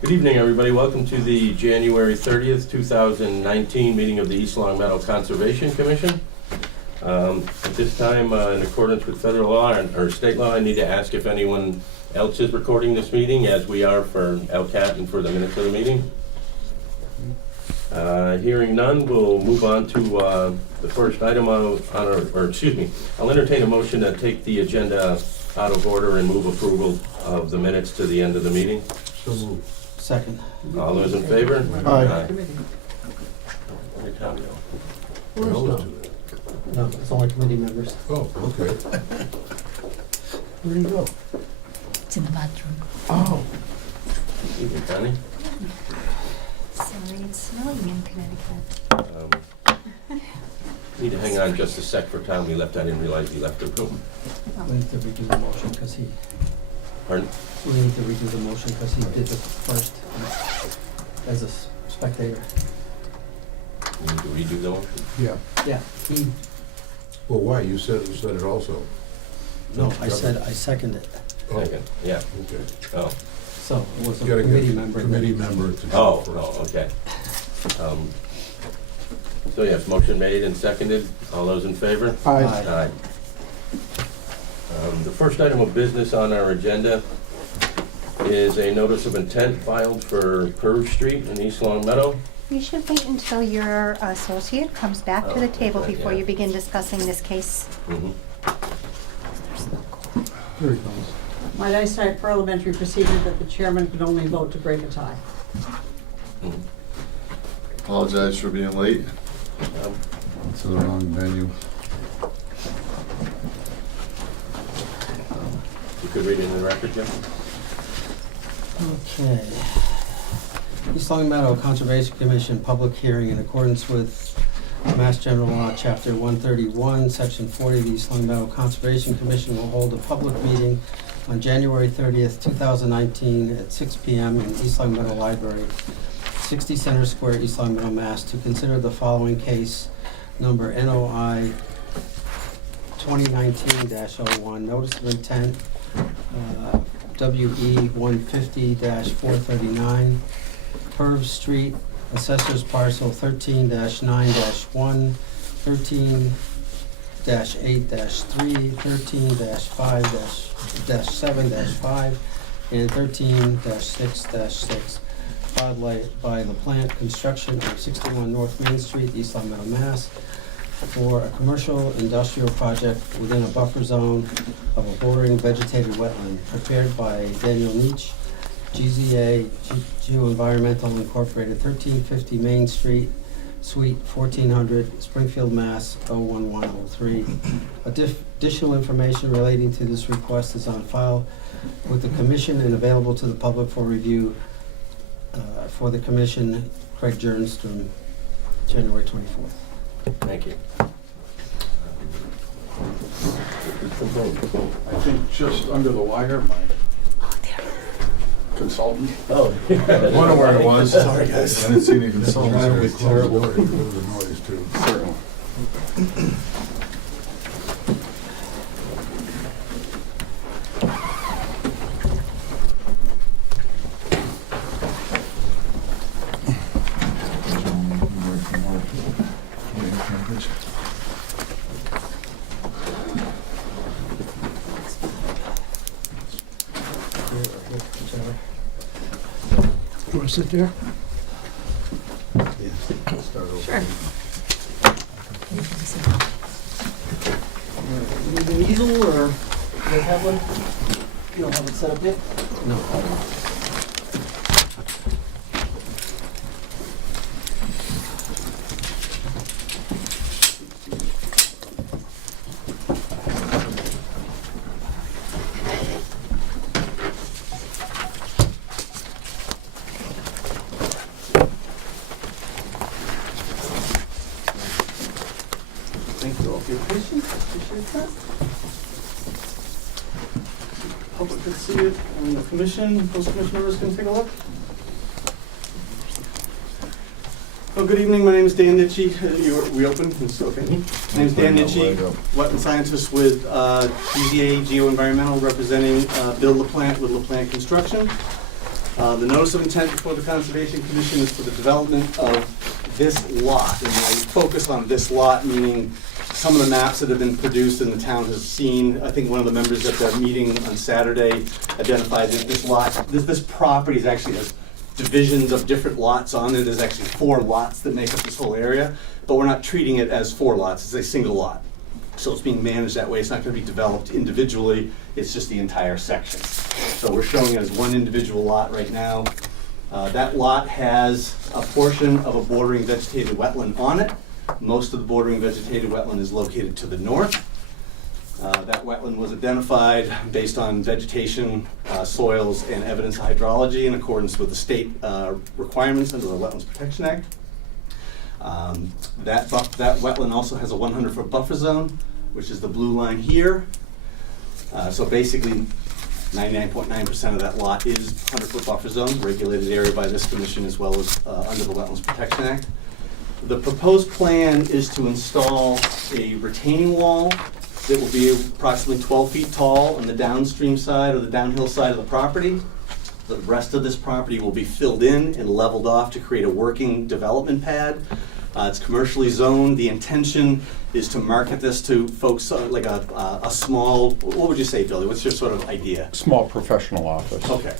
Good evening, everybody. Welcome to the January 30th, 2019 meeting of the East Long Meadow Conservation Commission. At this time, in accordance with federal law or state law, I need to ask if anyone else is recording this meeting, as we are for LCAT and for the minutes of the meeting. Hearing none, we'll move on to the first item I'll entertain a motion to take the agenda out of order and move approval of the minutes to the end of the meeting. So moved. Second. All those in favor? Aye. Where'd Tom go? Where else do No, it's only committee members. they? Oh, okay. Where'd he go? It's in the bathroom. Oh. Evening, Connie. Sorry, it's snowing in Connecticut. Need to hang on just a sec for Tom. We left. I didn't realize he left the room. We need to redo the motion because he, Pardon? we need to redo the motion because he did the first as a spectator. We need to redo the motion. Yeah. Yeah, he, Well, why? You said it also. no, I said I seconded it. Oh, Second. Yeah. okay. Oh. So it was a Gotta get committee member. Committee member to do Oh. it first. Oh. Okay. So yes, motion made and seconded. All those in favor? Aye. Aye. The first item of business on our agenda is a notice of intent filed for Purve Street in East Long Meadow. You should wait until your associate comes back to the Oh, table okay, before yeah. you begin discussing this case. Mhm. Here he comes. Might I cite parliamentary procedure that the chairman can only vote to break a tie? Mhm. Apologize for being late. To the wrong venue. You could read it in the record, Jim? Okay. East Long Meadow Conservation Commission public hearing in accordance with Mass General Law, Chapter 131, Section 40 of the East Long Meadow Conservation Commission will hold a public meeting on January 30th, 2019 at 6 p.m. in East Long Meadow Library, 60 Center Square, East Long Meadow, Mass. to consider the following case number NOI 2019-01, notice of intent, WE 150-439, Purve Street, Assessors Parcel 13-9-1, 13-8-3, 13-5-7-5, and 13-6-6, filed by the plant construction of 61 North Main Street, East Long Meadow, Mass. for a commercial industrial project within a buffer zone of a bordering vegetated wetland, prepared by Daniel Nietzsche, GZA Geoenvironmental Incorporated, 1350 Main Street, Suite 1400, Springfield, Mass. 01103. Additional information relating to this request is on file with the Commission and available to the public for review for the Commission. Craig Jernstrom, January 24th. Thank you. I think just under the wire, my consultant. Oh. Wonder where it was. Sorry, guys. I didn't see any consultants Trying here. to close the door, get rid of the noise too. Certainly. You want to sit there? Yeah, start over. Sure. You need an easel, or do you have one? You don't have it set up yet? No. Thank you all for your patience. Appreciate that. Public can see it, and the commission, those commission members can take a look. Oh, good evening. My name is Dan Nitchie. We open? It's okay. My name is Dan Nitchie, wetland scientist with GZA Geoenvironmental, representing Bill LaPlante with LaPlante Construction. The notice of intent before the Conservation Commission is for the development of this lot. And I focus on this lot, meaning some of the maps that have been produced and the town has seen. I think one of the members at the meeting on Saturday identified that this lot, this property is actually has divisions of different lots on it. There's actually 4 lots that make up this whole area, but we're not treating it as 4 lots. It's a single lot. So it's being managed that way. It's not going to be developed individually. It's just the entire section. So we're showing it as one individual lot right now. That lot has a portion of a bordering vegetated wetland on it. Most of the bordering vegetated wetland is located to the north. That wetland was identified based on vegetation, soils, and evidence of hydrology in accordance with the state requirements under the Wetlands Protection Act. That wetland also has a 100-foot buffer zone, which is the blue line here. So basically, 99.9% of that lot is 100-foot buffer zone, regulated area by this commission as well as under the Wetlands Protection Act. The proposed plan is to install a retaining wall that will be approximately 12 feet tall on the downstream side or the downhill side of the property. The rest of this property will be filled in and leveled off to create a working development pad. It's commercially zoned. The intention is to market this to folks like a small, what would you say, Billy? What's your sort of idea? Small professional office. Okay.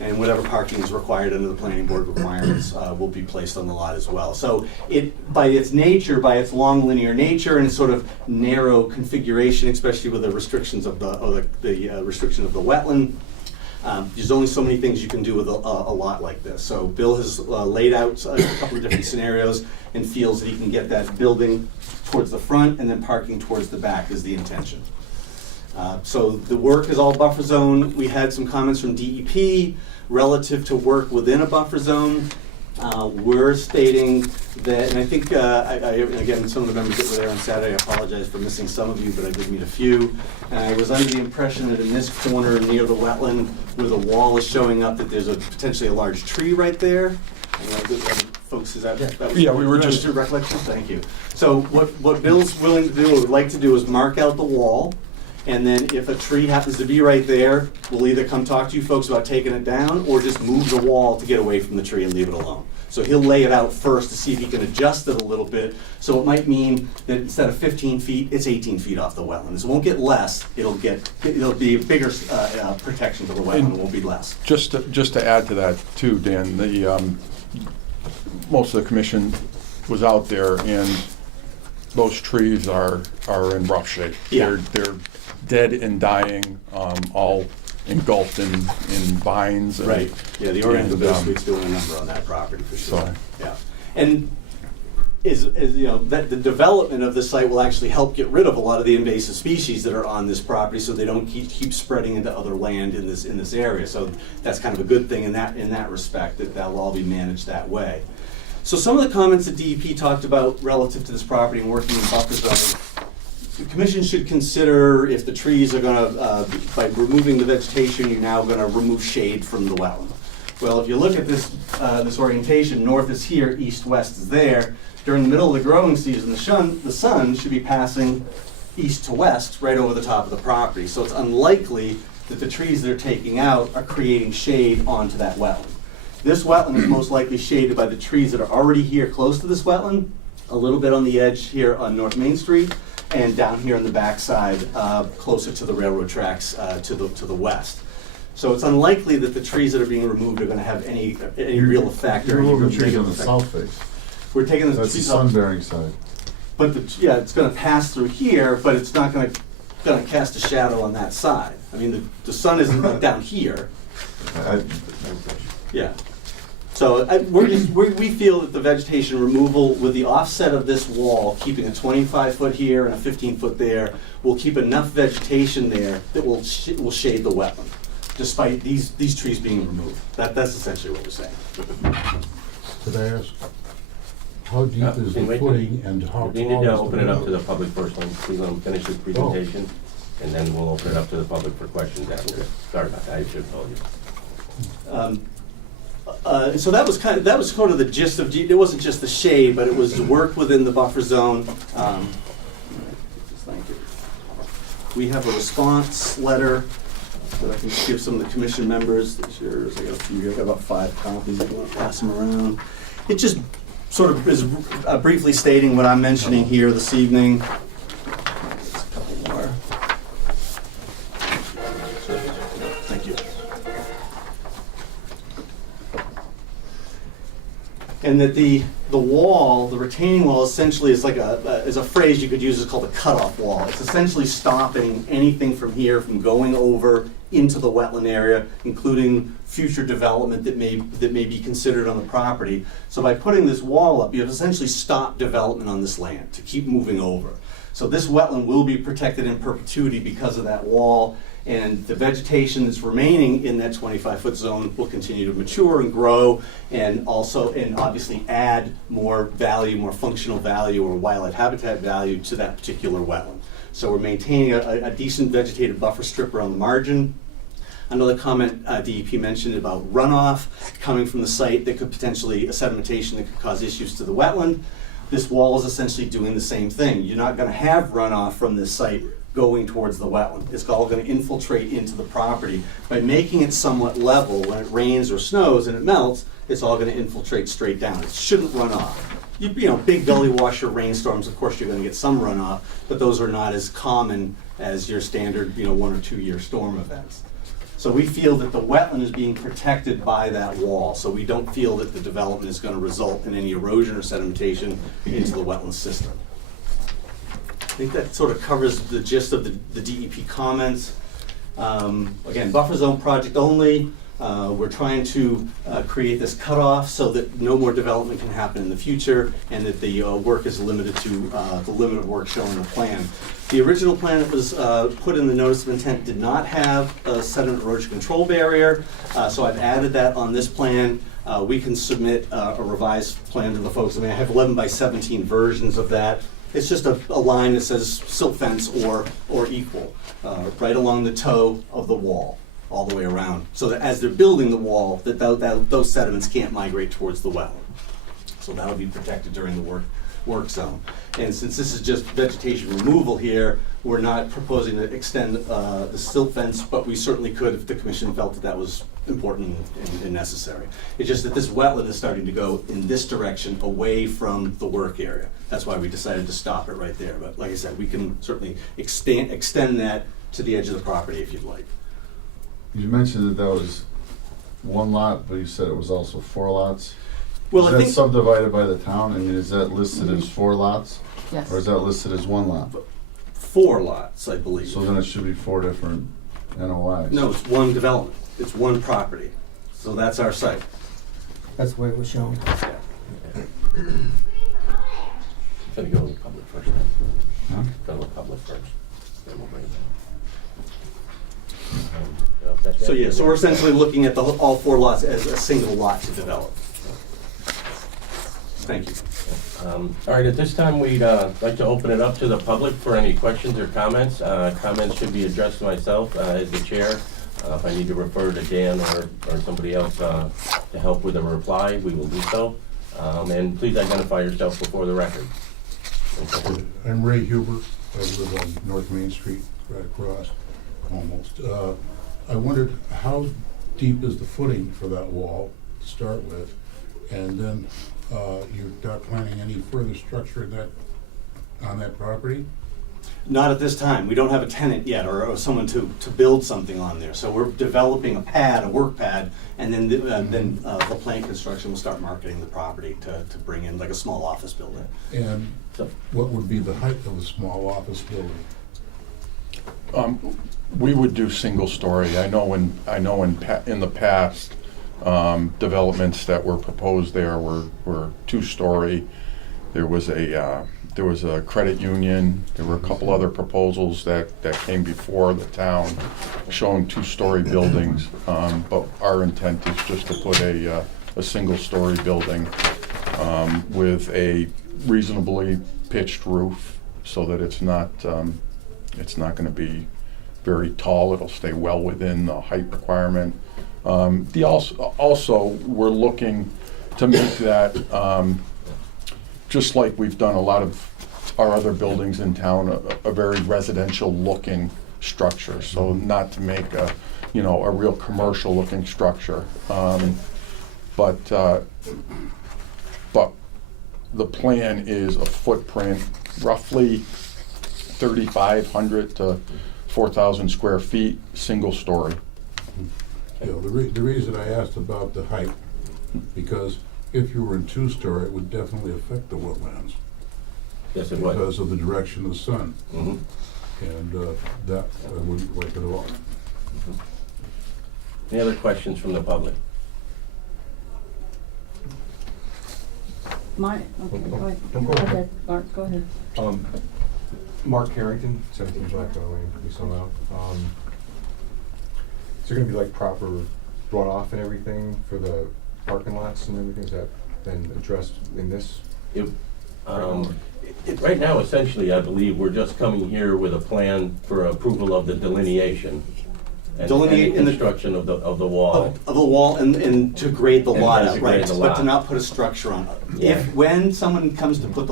And whatever parking is required under the planning board requirements will be placed on the lot as well. So it, by its nature, by its long linear nature and sort of narrow configuration, especially with the restrictions of the restriction of the wetland, there's only so many things you can do with a lot like this. So Bill has laid out a couple of different scenarios and feels that he can get that building towards the front and then parking towards the back is the intention. So the work is all buffer zone. We had some comments from DEP relative to work within a buffer zone. We're stating that, and I think, again, some of the members that were there on Saturday, I apologize for missing some of you, but I did meet a few. And I was under the impression that in this corner near the wetland, where the wall is showing up, that there's potentially a large tree right there. Folks, is that was Yeah, we were just your recollection? Thank you. So what Bill's willing to do, or would like to do, is mark out the wall. And then if a tree happens to be right there, we'll either come talk to you folks about taking it down or just move the wall to get away from the tree and leave it alone. So he'll lay it out first to see if he can adjust it a little bit. So it might mean that instead of 15 feet, it's 18 feet off the wetland. So it won't get less, it'll be a bigger protection to the wetland, it won't be less. Just to add to that too, Dan, most of the commission was out there and those trees are in rough shape. Yeah. They're dead and dying, all engulfed in vines. And, Right, yeah, the Oriental and, Bittersweet's doing a number on that property for sure. So- Yeah, and is you know, that the development of this site will actually help get rid of a lot of the invasive species that are on this property, so they don't keep spreading into other land in this area. So that's kind of a good thing in that respect, that will all be managed that way. So some of the comments that DEP talked about relative to this property and working in buffer zone. The commission should consider if the trees are gonna, by removing the vegetation, you're now gonna remove shade from the wetland. Well, if you look at this orientation, north is here, east, west is there. During the middle of the growing season, the sun should be passing east to west right over the top of the property. So it's unlikely that the trees they're taking out are creating shade onto that wetland. This wetland is most likely shaded by the trees that are already here close to this wetland, a little bit on the edge here on North Main Street, and down here on the backside, closer to the railroad tracks to the west. So it's unlikely that the trees that are being removed are going to have any real effect. You're or any moving real trees on the effect. south face. We're taking the That's the trees off, sun-bearing side. but it's going to pass through here, but it's not going to cast a shadow on that side. I mean, the sun isn't like down here. Yeah. So we feel that the vegetation removal with the offset of this wall, keeping a 25-foot here and a 15-foot there, will keep enough vegetation there that will shade the wetland, despite these trees being removed. That's essentially what we're saying. Could I ask, how deep is the wait. footing and how tall is We the need to window? open it up to the public first, please let him finish his presentation, and then we'll open it up to the public for questions after. Sorry about that, I should have told you. So that was sort of the gist of, it wasn't just the shade, but it was to work within the buffer zone. Thank you. We have a response letter that I can just give some of the commission members. Yours, I got a few, I got about 5 copies if you want to pass them around. It just sort of is briefly stating what I'm mentioning here this evening. Just a couple more. Thank you. And that the wall, the retaining wall, essentially is like is a phrase you could use. It's called a cutoff wall. It's essentially stopping anything from here from going over into the wetland area, including future development that may be considered on the property. So by putting this wall up, you have essentially stopped development on this land to keep moving over. So this wetland will be protected in perpetuity because of that wall, and the vegetation that's remaining in that 25-foot zone will continue to mature and grow, and obviously add more value, more functional value or wildlife habitat value to that particular wetland. So we're maintaining a decent vegetative buffer strip around the margin. Another comment DEP mentioned about runoff coming from the site that could potentially, a sedimentation that could cause issues to the wetland. This wall is essentially doing the same thing. You're not going to have runoff from this site going towards the wetland. It's all going to infiltrate into the property. By making it somewhat level, when it rains or snows and it melts, it's all going to infiltrate straight down. It shouldn't run off. You know, big gully washer rainstorms, of course you're going to get some runoff, but those are not as common as your standard, 1 or 2 year storm events. So we feel that the wetland is being protected by that wall, so we don't feel that the development is going to result in any erosion or sedimentation into the wetland system. I think that sort of covers the gist of the DEP comments. Again, buffer zone project only. We're trying to create this cutoff so that no more development can happen in the future, and that the work is limited to the limit of work shown in the plan. The original plan that was put in the notice of intent did not have a sediment erosion control barrier, so I've added that on this plan. We can submit a revised plan to the folks. I mean, I have 11 by 17 versions of that. It's just a line that says silt fence or equal, right along the toe of the wall, all the way around, so that as they're building the wall, that those sediments can't migrate towards the wetland. So that'll be protected during the work zone. And since this is just vegetation removal here, we're not proposing to extend the silt fence, but we certainly could if the commission felt that was important and necessary. It's just that this wetland is starting to go in this direction away from the work area. That's why we decided to stop it right there. But like I said, we can certainly extend that to the edge of the property if you'd like. You mentioned that was 1 lot, but you said it was also 4 lots. Well, Is I that think subdivided by the town? I mean, is that listed as 4 lots? Yes. Or is that listed as 1 lot? 4 lots, I believe. So then it should be 4 different NOIs. No, it's one development. It's one property. So that's our site. That's the way it was shown. Gonna go with public first. Huh? Go with public first. Then we'll bring it back. So yeah, so we're essentially looking at all 4 lots as a single lot to develop. Thank you. All right, at this time, we'd like to open it up to the public for any questions or comments. Comments should be addressed to myself as the chair. If I need to refer to Dan or somebody else to help with a reply, we will do so. And please identify yourself before the record. I'm Ray Huber. I live on North Main Street, right across, almost. I wondered how deep is the footing for that wall to start with? And then you're not planning any further structure on that property? Not at this time. We don't have a tenant yet or someone to build something on there. So we're developing a work pad, and then the plant construction will start marketing the property to bring in like a small office building. And what would be the height of a small office building? We would do single story. I know in the past, developments that were proposed there were 2-story. There was a credit union. There were a couple other proposals that came before the town showing 2-story buildings. But our intent is just to put a single-story building with a reasonably pitched roof, so that it's not going to be very tall. It'll stay well within the height requirement. Also, we're looking to make that, just like we've done a lot of our other buildings in town, a very residential looking structure. So not to make you know, a real commercial-looking structure. But the plan is a footprint roughly 3,500 to 4,000 square feet, single story. You know, the reason I asked about the height, because if you were in two-story, it would definitely affect the wetlands Yes, it was. because of the direction of the sun, Mhm. and that I wouldn't like at all. Any other questions from the public? Okay, go ahead. Go ahead. Okay, Mark, go ahead. Mark Harrington, 17 Blacktop Lane, East Long Meadow. Is there gonna be like proper runoff and everything for the parking lots and everything? Is that been addressed in this? Right now, essentially, I believe we're just coming here with a plan for approval of the delineation and Delineate in the- construction of the wall. Of the wall and to grade the And lot to out, grade right, the but lot. to not put a structure on it. Yeah. When someone comes to put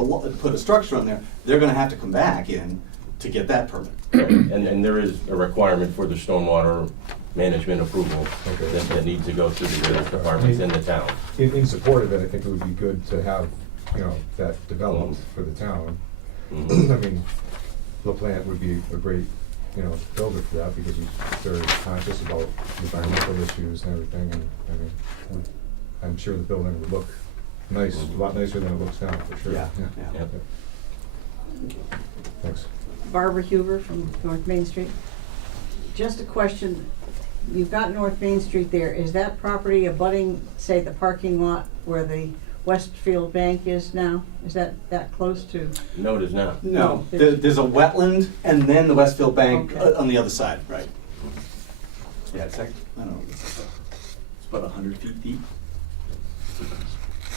a structure on there, they're gonna have to come back in to get that permit. And there is a requirement for the stormwater management approval Okay. that needs to go through the various departments in the town. In support of it, I think it would be good to have, you know, that developed for the town. Mhm. I mean, the plant would be a great, you know, builder for that because he's very conscious about environmental issues and everything. And I mean, I'm sure the building would look nice, a lot nicer than it looks now, for sure. Yeah, yeah. Yep. Thanks. Barbara Huber from North Main Street. Just a question, you've got North Main Street there, is that property abutting, say, the parking lot where the Westfield Bank is now? Is that close to? No, it is not. No, there's a wetland and then the Westfield Bank Okay. on the other side, right? Yeah, it's like, I don't know, it's about 100 feet deep.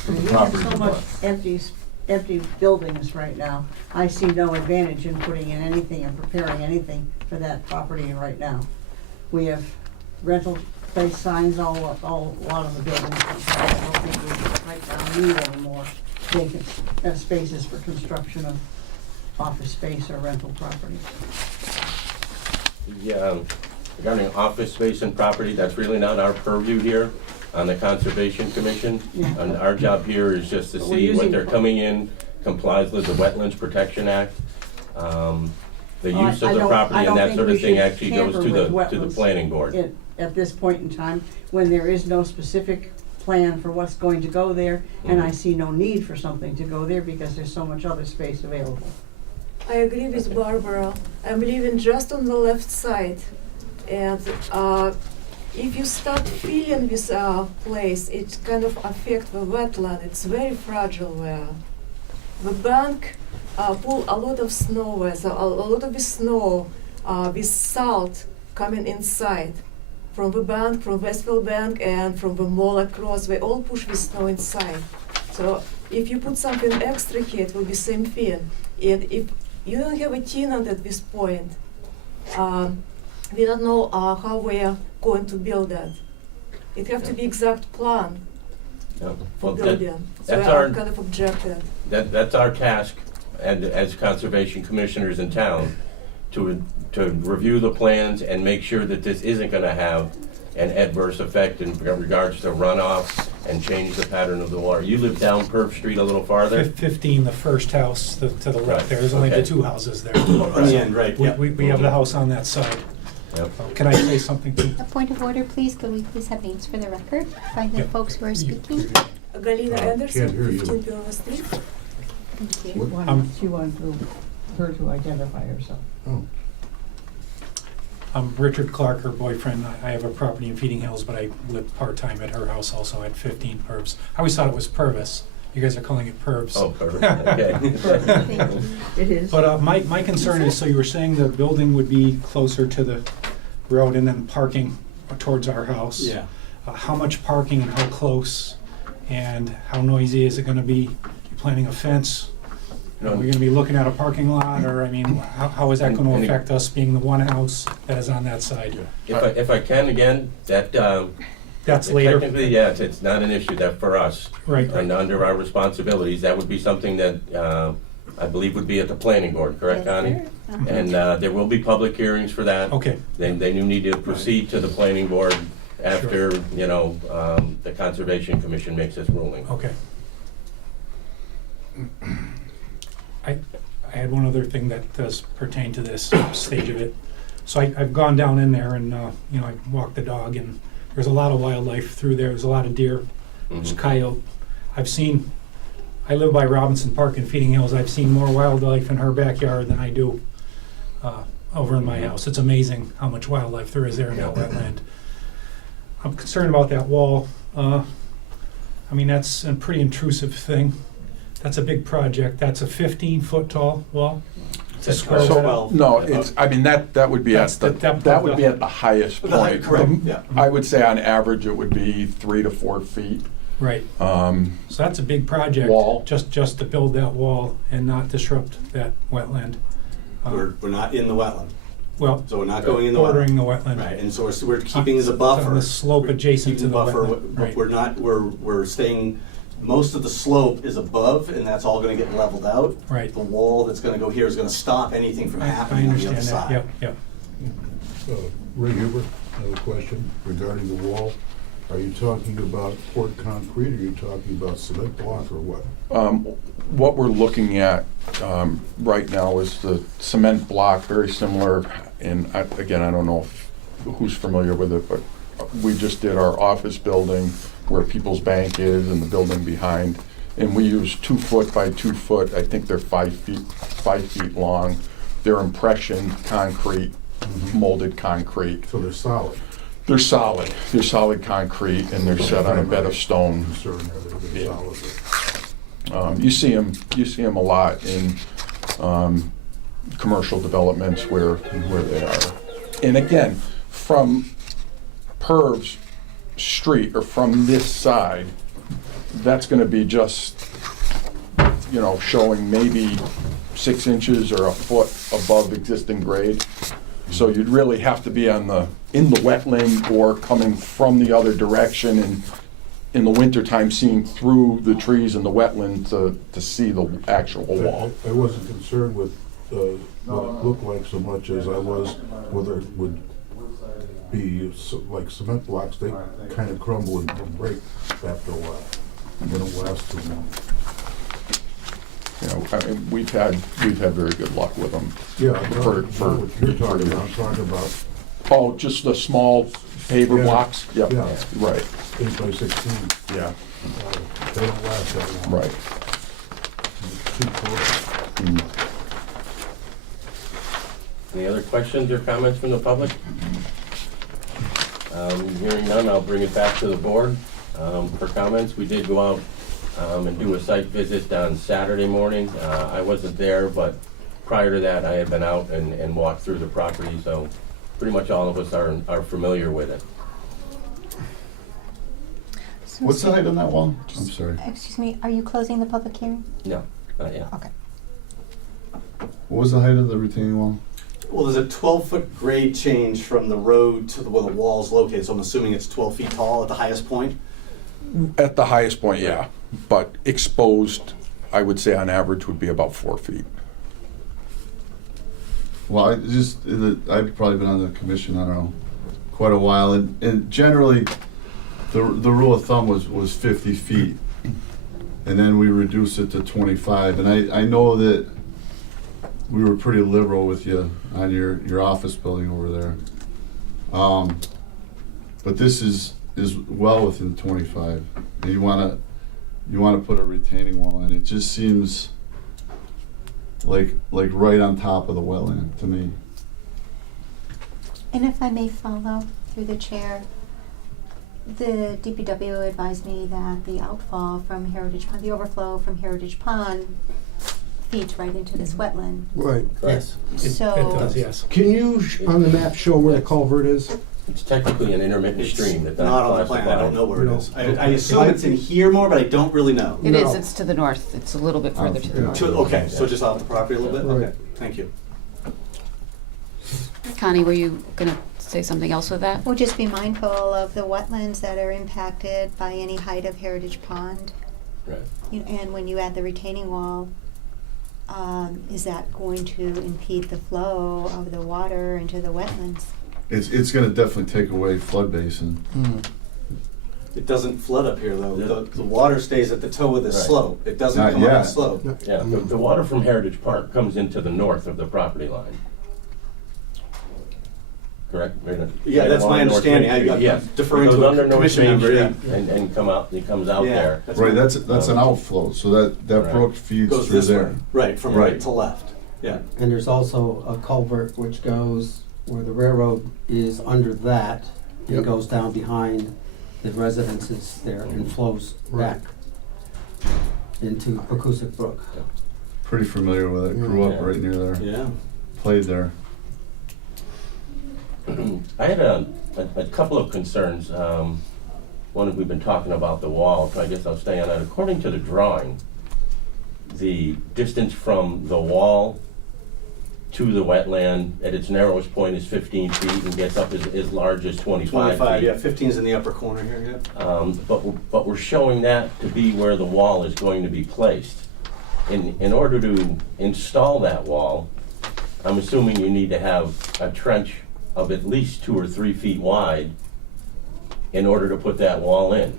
We have so much empty buildings right now. I see no advantage in putting in anything and preparing anything for that property right now. We have rental place signs all a lot of the buildings. I don't think we right now need any more vacant spaces for construction of office space or rental property. Yeah, regarding office space and property, that's really not our purview here on the Conservation Commission. Yeah. And our job here is just to But we're see what using- they're coming in complies with the Wetlands Protection Act. The use I of the don't- property I and don't that think sort we of thing should actually goes tamper to the with wetlands planning board. At this point in time, when there is no specific plan for what's going to go there, and I Mhm. see no need for something to go there because there's so much other space available. I agree with Barbara. I'm living just on the left side, and if you start filling this place, it kind of affects the wetland. It's very fragile there. The bank pull a lot of snow there, so a lot of the snow with salt coming inside from the bank, from Westfield Bank, and from the mall across. They all push the snow inside. So if you put something extra here, it will be same thing. And if you don't have a tenant at this point, we don't know how we are going to build that. It have to be exact plan Yeah. for Well, building. So that's I our- kind of objected. That's our task, and as conservation commissioners in town, to review the plans and make sure that this isn't gonna have an adverse effect in regards to runoff and change the pattern of the water. You live down Perp Street a little farther? 15, the first house to the Right, left there, there's only okay. the two houses there. On the end, right, yeah. We have the house on that side. Yep. Can I say something too? A point of order, please. Could we please have names for the record by the Yep. folks who are speaking? Galina Anderson, can't hear you. 15 Pillar Street. Thank you. She wanted her to identify herself. Oh, I'm Richard Clark, her boyfriend. I have a property in Feeding Hills, but I live part-time at her house also at 15 Purvis. I always thought it was Purvis. You guys are calling it Purvis. Oh, perfect, okay. Thank you. It is. But my concern is, so you were saying the building would be closer to the road and then parking towards our house. Yeah. How much parking and how close? And how noisy is it gonna be? You planning a fence? Are we gonna be looking at a parking lot, or, I mean, how is that gonna And- affect us being the one house that is on that side? If I can, again, that, That's later. technically, yeah, it's not an issue that for us. Right. And under our responsibilities, that would be something that, I believe would be at the planning board, correct, Yes, Connie? sir. And there will be public hearings for that. Okay, Then you need to proceed to the planning board after, the Conservation Commission makes its ruling. okay. I had one other thing that does pertain to this stage of it. So I've gone down in there and, I walked the dog, and there's a lot of wildlife through there. There's a lot of deer, there's coyote. I live by Robinson Park in Feeding Hills. I've seen more wildlife in her backyard than I do over in my house. It's amazing how much wildlife there is there in that wetland. I'm concerned about that wall. That's a pretty intrusive thing. That's a big project. That's a 15-foot tall wall. To square So, that up. No, that would be at that would be at the highest point. Correct, yeah. I would say on average it would be 3 to 4 feet. Right. So that's a big project. Wall. Just to build that wall and not disrupt that wetland. We're not in the wetland, Well, so we're not going in the bordering wetland. the wetland. Right, and so we're keeping the On buffer. the slope adjacent to Keeping the buffer, wetland. but Right. we're not, we're staying, most of the slope is above, and that's all gonna get leveled out. Right. The wall that's gonna go here is gonna stop anything from I happening on the other understand that. side. Yep. Ray Huber, I have a question regarding the wall. Are you talking about poured concrete, or are you talking about cement block, or what? What we're looking at right now is the cement block, very similar, and again, I don't know who's familiar with it, but we just did our office building where People's Bank is and the building behind, and we use 2 foot by 2 foot, I think they're 5 feet long. They're impression concrete, molded concrete. So they're solid. They're solid. They're solid concrete, and they're set on a bed of stone. Concern there, they're Yeah. solid. You see them a lot in commercial developments where they are. And again, from Purv's street or from this side, that's going to be just, showing maybe 6 inches or a foot above existing grade. So you'd really have to be in the wetland or coming from the other direction, and in the wintertime seeing through the trees in the wetland to see the actual wall. I wasn't concerned with what it looked like so much as I was whether it would be like cement blocks. They kind of crumble and break after a while. They don't last too long. We've had very good luck with them. Yeah, not what you're talking about. I'm talking about Oh, just the small paver Yeah. blocks? Yep. Yeah. Right, 8 by 16. yeah, They don't last that long. right. Too close. Mm. Any other questions or comments from the public? Hearing none, I'll bring it back to the board for comments. We did go out and do a site visit on Saturday morning. I wasn't there, but prior to that, I had been out and walked through the property, so pretty much all of us are familiar with it. So What's the height on that wall? I'm Just- sorry. Excuse me, are you closing the public hearing? No, not yet. Okay. What was the height of the retaining wall? Well, there's a 12-foot grade change from the road to where the wall's located, so I'm assuming it's 12 feet tall at the highest point. At the highest point, yeah, but exposed, I would say on average would be about 4 feet. Well, I've probably been on the commission, I don't know, quite a while, and generally, the rule of thumb was 50 feet, and then we reduced it to 25, and I know that we were pretty liberal with you on your office building over there. But this is well within 25, and you wanna put a retaining wall in. It just seems like right on top of the wetland to me. And if I may follow through the chair, the DPW advised me that the outfall from Heritage Pond, the overflow from Heritage Pond feeds right into this wetland. Right. Yes. It So- does, yes. Can you, on the map, show where the culvert is? It's technically an intermittent stream that Not on the plan, I don't know where it is. I assume it's in here more, but I don't really know. It is, It is, it's to the north. It's a little bit further to the north. Okay, so just off the property a little bit? Right. Okay, thank you. Connie, were you going to say something else with that? We'll just be mindful of the wetlands that are impacted by any height of Heritage Pond. Right. And when you add the retaining wall, is that going to impede the flow of the water into the wetlands? It's gonna definitely take away flood basin. It doesn't flood up here though. The water stays at the toe of the Right. slope. It doesn't Not come up the yet. slope. Yeah, the water from Heritage Park comes into the north of the property line. Correct? Yeah, that's my along North understanding. Main Street, I'm yes. deferring It goes to a under North commission Main member, Street yeah. and come out, it comes out Yeah, there. Right, my- that's an outflow, so that Right. brook feeds Goes through this way, there. right, from right to left. Yeah. And there's also a culvert which goes where the railroad is under that. It Yep. goes down behind the residences there and flows back into Pecusik Brook. Pretty familiar with it, grew up Yeah. right near there, Yeah. played there. I had a couple of concerns. One, we've been talking about the wall, so I guess I'll stay on that. According to the drawing, the distance from the wall to the wetland at its narrowest point is 15 feet and gets up as large as 25 25, feet. yeah, 15's in the upper corner here, yeah. But we're showing that to be where the wall is going to be placed. In order to install that wall, I'm assuming you need to have a trench of at least 2 or 3 feet wide in order to put that wall in.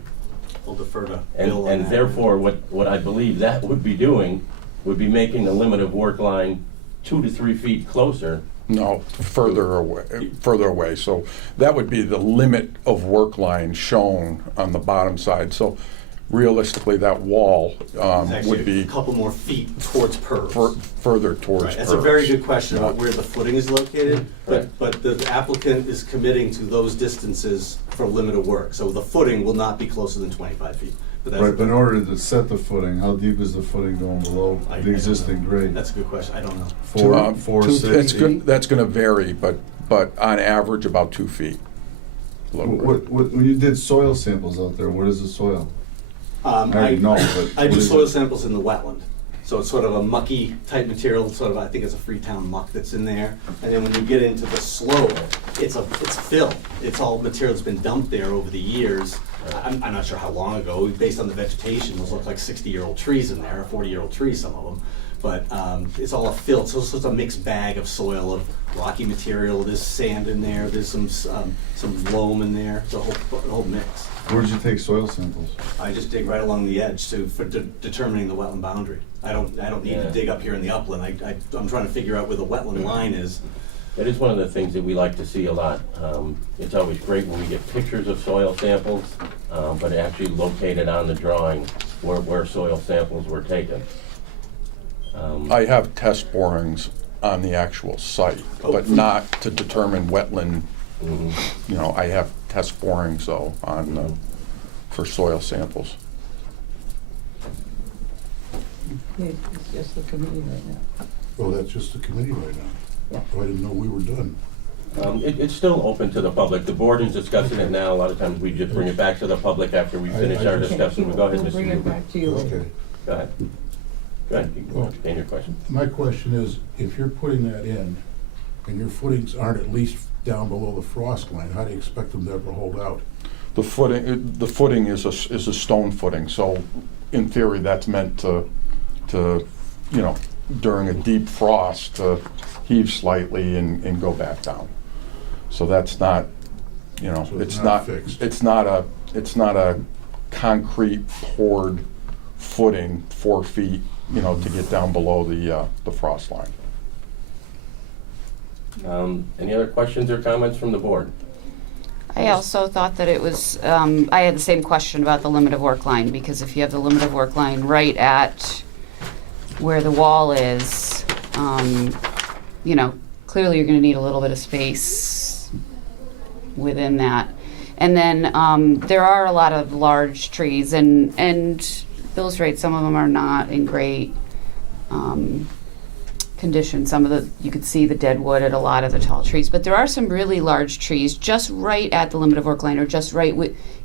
We'll defer to And, Bill on and that. therefore, what I believe that would be doing would be making the limit of work line 2 to 3 feet closer. No, further away. So that would be the limit of work line shown on the bottom side. So realistically, that wall It's actually would a be couple more feet towards PERS. further towards Right, that's a very good question about Yeah. where the footing is located, Right. but the applicant is committing to those distances for limit of work. So the footing will not be closer than 25 feet. But that's, Right, but in order to set the footing, how deep is the footing going below I the don't existing know. grade? That's a good question, I don't know. Four, It's 6, good, 8? that's gonna vary, but on average, about 2 feet. Low grade. When you did soil samples out there, what is the soil? I already know, but I do what is soil it? samples in the wetland. So it's sort of a mucky type material, sort of, I think it's a Freetown muck that's in there. And then when you get into the slope, it's fill. It's all material that's been dumped there over the years. I'm not sure how long ago, based on the vegetation, those look like 60-year-old trees in there, or 40-year-old trees, some of them. But it's all a fill, so it's just a mixed bag of soil, of rocky material, there's sand in there, there's some loam in there, it's a whole mix. Where did you take soil samples? I just dig right along the edge for determining the wetland boundary. I don't need Yeah. to dig up here in the upland. I'm trying to figure out where the wetland line is. That is one of the things that we like to see a lot. It's always great when we get pictures of soil samples, but actually located on the drawing where soil samples were taken. I have test borings on the actual site, but not to determine wetland. Mhm. You know, I have test borings though for soil samples. It's just the committee right now. Oh, that's just the committee right now. Yeah. Oh, I didn't know we were done. It's still open to the public. The board is discussing it now. A lot of times we just bring it back to the public after we finish our discussion. Go ahead, We'll Mr. bring it Huber. back to you. Okay. Go ahead. Go ahead, you can entertain your question. My question is, if you're putting that in, and your footings aren't at least down below the frost line, how do you expect them to ever hold out? The footing is a stone footing, so in theory, that's meant to, you know, during a deep frost, to heave slightly and go back down. So that's not, you know, So it's not, fixed. it's not a concrete poured footing 4 feet, you know, to get down below the frost line. Any other questions or comments from the board? I also thought that it was, I had the same question about the limit of work line, because if you have the limit of work line right at where the wall is, you know, clearly you're gonna need a little bit of space within that. And then, there are a lot of large trees, and Bill's right, some of them are not in great, condition. Some of the, you could see the dead wood at a lot of the tall trees, but there are some really large trees just right at the limit of work line, or just right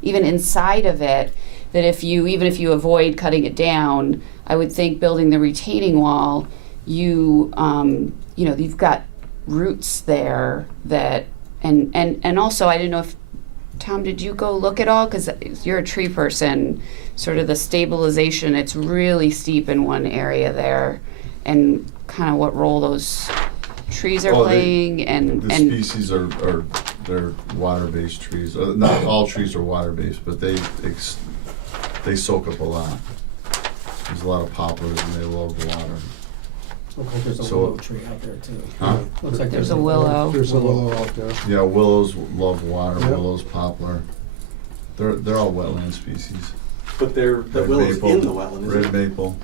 even inside of it, that even if you avoid cutting it down, I would think building the retaining wall, you know, you've got roots there that, and also, I didn't know if, Tom, did you go look at all? Because you're a tree person, sort of the stabilization, it's really steep in one area there. and kind of what role those trees are Oh, playing and The species are they're water-based trees. Not all trees are water-based, but they soak up a lot. There's a lot of poplars and they love water. Looks like there's a So- willow tree out there too. Huh? Looks like There's a willow. There's a willow out there. Yeah, willows love water, Yep. willows, poplar. They're all wetland species. But the Red willow's maple, in the wetland, isn't Red it? maple.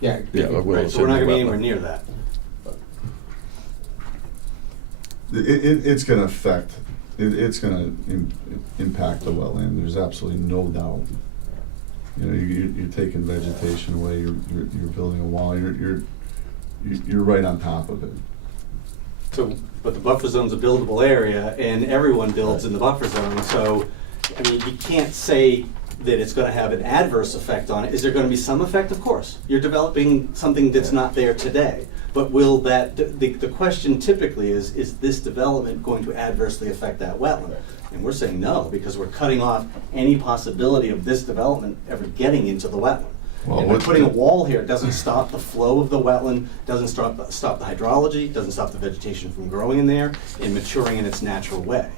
Yeah. Yeah, the Right, willow's so we're in not the gonna be wetland. anywhere near that. It's gonna affect, it's gonna impact the wetland, there's absolutely no doubt. You know, you're taking vegetation away, you're building a wall, you're right on top of it. So, but the buffer zone's a buildable area, and everyone builds in the buffer zone, so, I mean, you can't say that it's gonna have an adverse effect on it. Is there gonna be some effect? Of course. You're developing something that's not there today. But will that, the question typically is this development going to adversely affect that wetland? And we're saying no, because we're cutting off any possibility of this development ever getting into the wetland. Well, And by what's putting a the- wall here doesn't stop the flow of the wetland, doesn't stop the hydrology, doesn't stop the vegetation from growing in there and maturing in its natural way.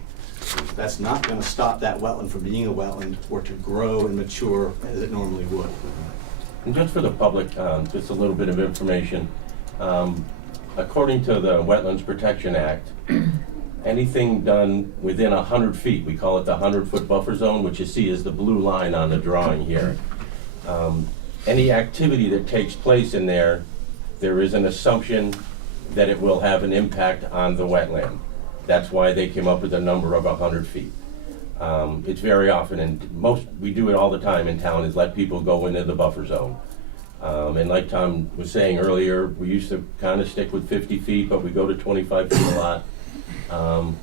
That's not gonna stop that wetland from being a wetland or to grow and mature as it normally would. And just for the public, just a little bit of information. According to the Wetlands Protection Act, anything done within 100 feet, we call it the 100-foot buffer zone, which you see is the blue line on the drawing here. Any activity that takes place in there, there is an assumption that it will have an impact on the wetland. That's why they came up with a number of 100 feet. It's very often, and we do it all the time in town, is let people go into the buffer zone. And like Tom was saying earlier, we used to kind of stick with 50 feet, but we go to 25 feet a lot.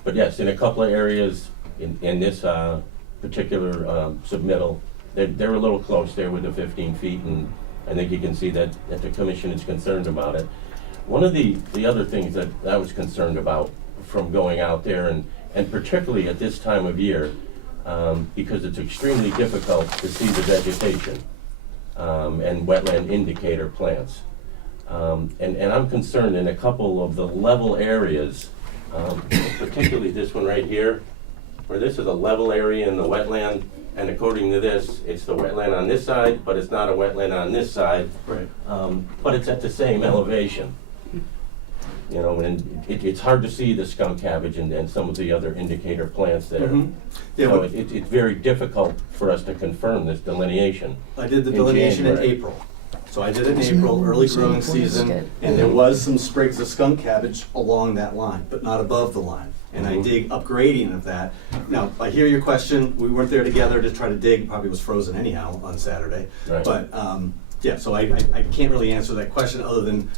But yes, in a couple of areas in this particular submittal, they're a little close there with the 15 feet, and I think you can see that the commission is concerned about it. One of the other things that I was concerned about from going out there, and particularly at this time of year, because it's extremely difficult to see the vegetation and wetland indicator plants. And I'm concerned in a couple of the level areas, particularly this one right here, where this is a level area in the wetland, and according to this, it's the wetland on this side, but it's not a wetland on this side. Right. But it's at the same elevation. You know, and it's hard to see the skunk cabbage and some of the other indicator plants there. Mhm. Yeah, So but- it's very difficult for us to confirm this delineation. I did the in delineation in January. April. So I did it in April, early growing season, and there was some sprigs of skunk cabbage along that line, but not above the line. And I dig up gradient of that. Now, I hear your question. We weren't there together to try to dig. Probably was frozen anyhow on Saturday. Right. But, yeah, so I can't really answer that question other than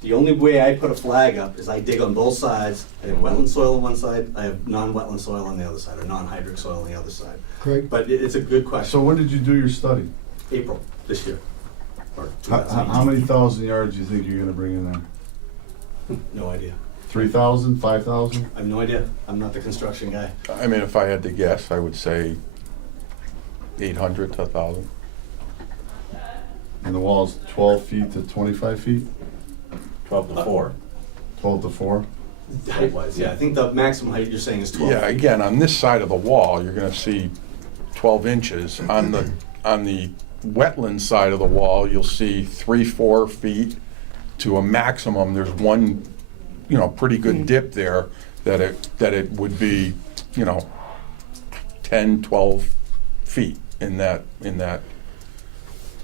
the only way I put a flag up is I dig on both sides. I have wetland soil on one side, I have non-wetland soil on the other side, or non-hydric soil on the other side. Craig? But it's a good So question. when did you do your study? April this year, or How 2018. many thousand yards do you think you're gonna bring in there? No idea. 3,000, 5,000? I have no idea. I'm not the construction guy. I mean, if I had to guess, I would say 800 to 1,000. And the wall's 12 feet to 25 feet? 12 to 4. 12 to 4? Height-wise, yeah. I think the maximum height you're saying is 12 Yeah, feet. again, on this side of the wall, you're gonna see 12 inches. On the wetland side of the wall, you'll see 3-4 feet to a maximum. There's one, pretty good dip there that it would be, 10, 12 feet in that.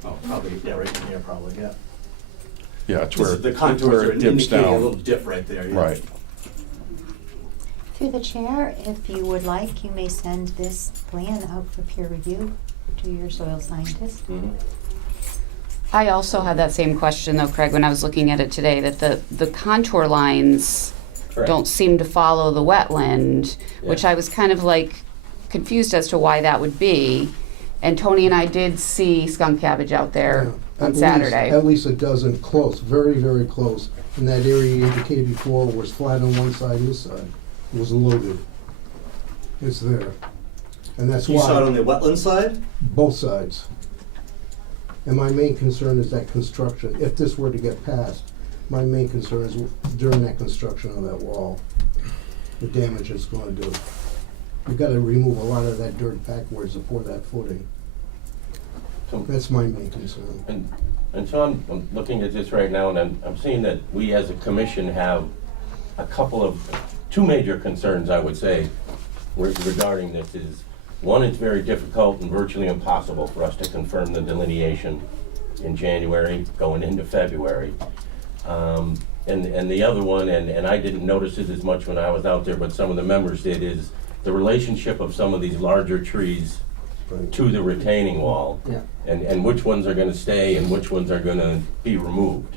Oh, probably, yeah, right in here, probably, yeah. Yeah, it's where, The it's contours where are it dips indicating a little down. dip right there, yeah. Right. Through the chair, if you would like, you may send this plan out for peer review to your soil scientist. I also had that same question though, Craig, when I was looking at it today, that the contour lines Correct. don't seem to follow the wetland, which Yeah. I was kind of like confused as to why that would be. And Tony and I did see skunk cabbage out there on Saturday. At least a dozen close, very, very close. And that area you indicated before was flat on one side, this side was loaded. It's there. And that's You saw it on why, the wetland side? both sides. And my main concern is that construction, if this were to get passed, my main concern is during that construction of that wall, the damage it's gonna do. You've gotta remove a lot of that dirt backwards to pour that footing. So- That's my main concern. And so I'm looking at this right now, and I'm seeing that we as a commission have two major concerns, I would say, regarding this is, one, it's very difficult and virtually impossible for us to confirm the delineation in January going into February. And the other one, and I didn't notice it as much when I was out there, but some of the members did, is the relationship of some of these larger trees Right. to the retaining wall. Yeah. And which ones are gonna stay and which ones are gonna be removed.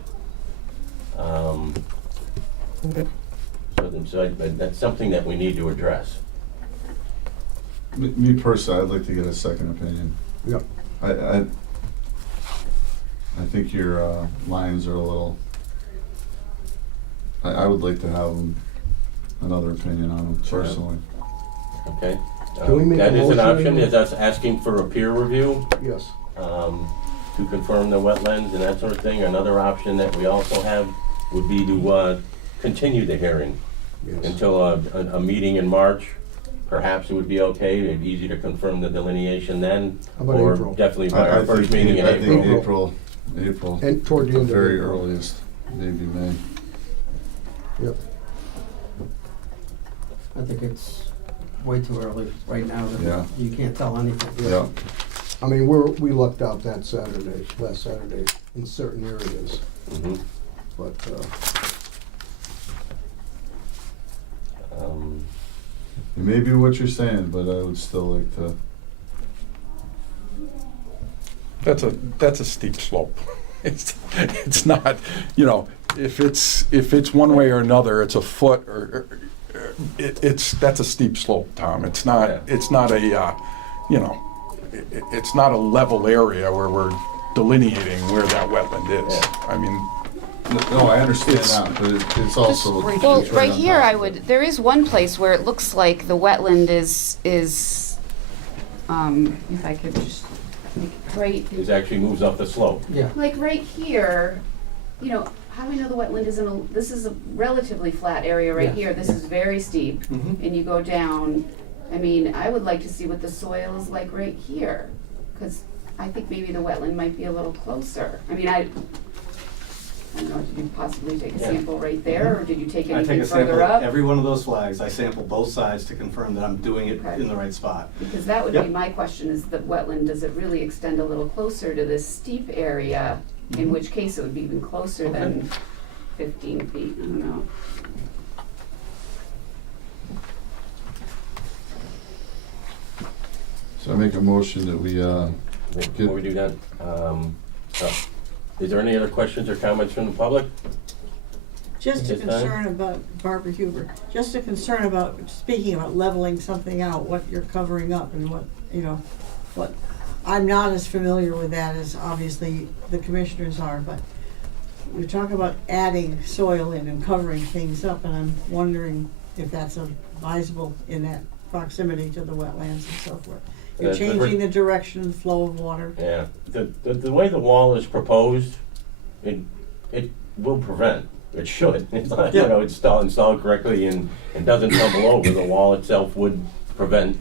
So that's something that we need to address. Me personally, I'd like to get a second opinion. Yep. I think your lines are a little, I would like to have another opinion on them personally. Okay? Can we make a That is an motion? option, is us asking for a peer review Yes. to confirm the wetlands and that sort of thing. Another option that we also have would be to continue the hearing Yes. until a meeting in March. Perhaps it would be okay, it'd be easy to confirm the delineation then. How about Or April? definitely by our first meeting in I think April. April, And toward the end of very April. earliest, maybe May. Yep. I think it's way too early right now. Yeah. You can't tell anything. Yeah. I mean, we lucked out that Saturday, last Saturday, in certain areas, Mhm. but, It may be what you're saying, but I would still like to. That's a steep slope. It's not, if it's one way or another, it's a foot that's a steep slope, Tom. It's not, Yeah. it's not a, it's not a level area where we're delineating where that wetland is. Yeah. I mean, No, I understand It's- that, but it's also. Well, it's right on here, top of it. there is one place where it looks like the wetland is, if I could just, right, It actually moves up the slope. Yeah. like right here, how do we know the wetland isn't this is a relatively flat area right Yeah. here, this is very steep, Mhm. and you go down, I would like to see what the soil is like right here, because I think maybe the wetland might be a little closer. I don't know, did you possibly take a Yeah. sample right there, or did you take I take anything a sample further of up? every one of those flags. I sample both sides to confirm that I'm doing it Okay. in the right spot. Because that would be Yep. my question, is the wetland, does it really extend a little closer to this steep area? In Mhm. which case it would be even closer than 15 feet, I don't know. So I make a motion that we, Before we do that, is there any other questions or comments from the public? Just a Yes, ma'am. concern about, Barbara Huber, just a concern about, speaking about leveling something out, what you're covering up and what, I'm not as familiar with that as obviously the commissioners are, but we talk about adding soil in and covering things up, and I'm wondering if that's advisable in that proximity to the wetlands and so forth. You're That's the changing the direction and flow of water. Yeah, the way the wall is proposed, it will prevent, it should. It's not, Yeah. it's installed correctly and doesn't tumble over. The wall itself would prevent,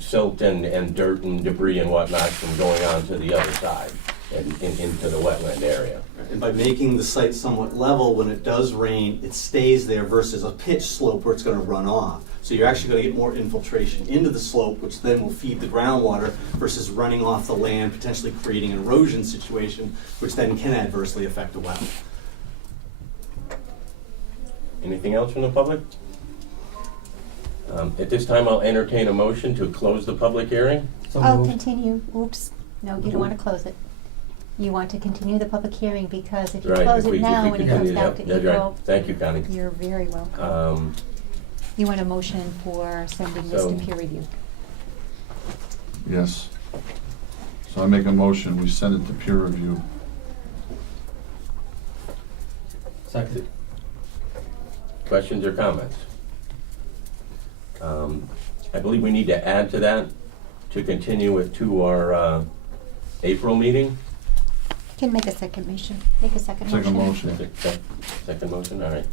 silt and dirt and debris and whatnot from going on to the other side and into the wetland area. And by making the site somewhat level, when it does rain, it stays there versus a pitch slope where it's gonna run off. So you're actually gonna get more infiltration into the slope, which then will feed the groundwater versus running off the land, potentially creating an erosion situation, which then can adversely affect the well. Anything else from the public? At this time, I'll entertain a motion to close the public hearing. So I'll moved. continue. Oops. No, you don't want to close it. You want to continue the public hearing because if you Right, close if we it now and it comes continue, back to that's right. April, Thank you, Connie. you're very welcome. You want a motion for sending this to So- peer review? yes. So I make a motion, we send it to peer review. Second. Questions or comments? I believe we need to add to that, to continue it to our April meeting. Can make a second motion, make a second motion. Second motion. Second motion, all right.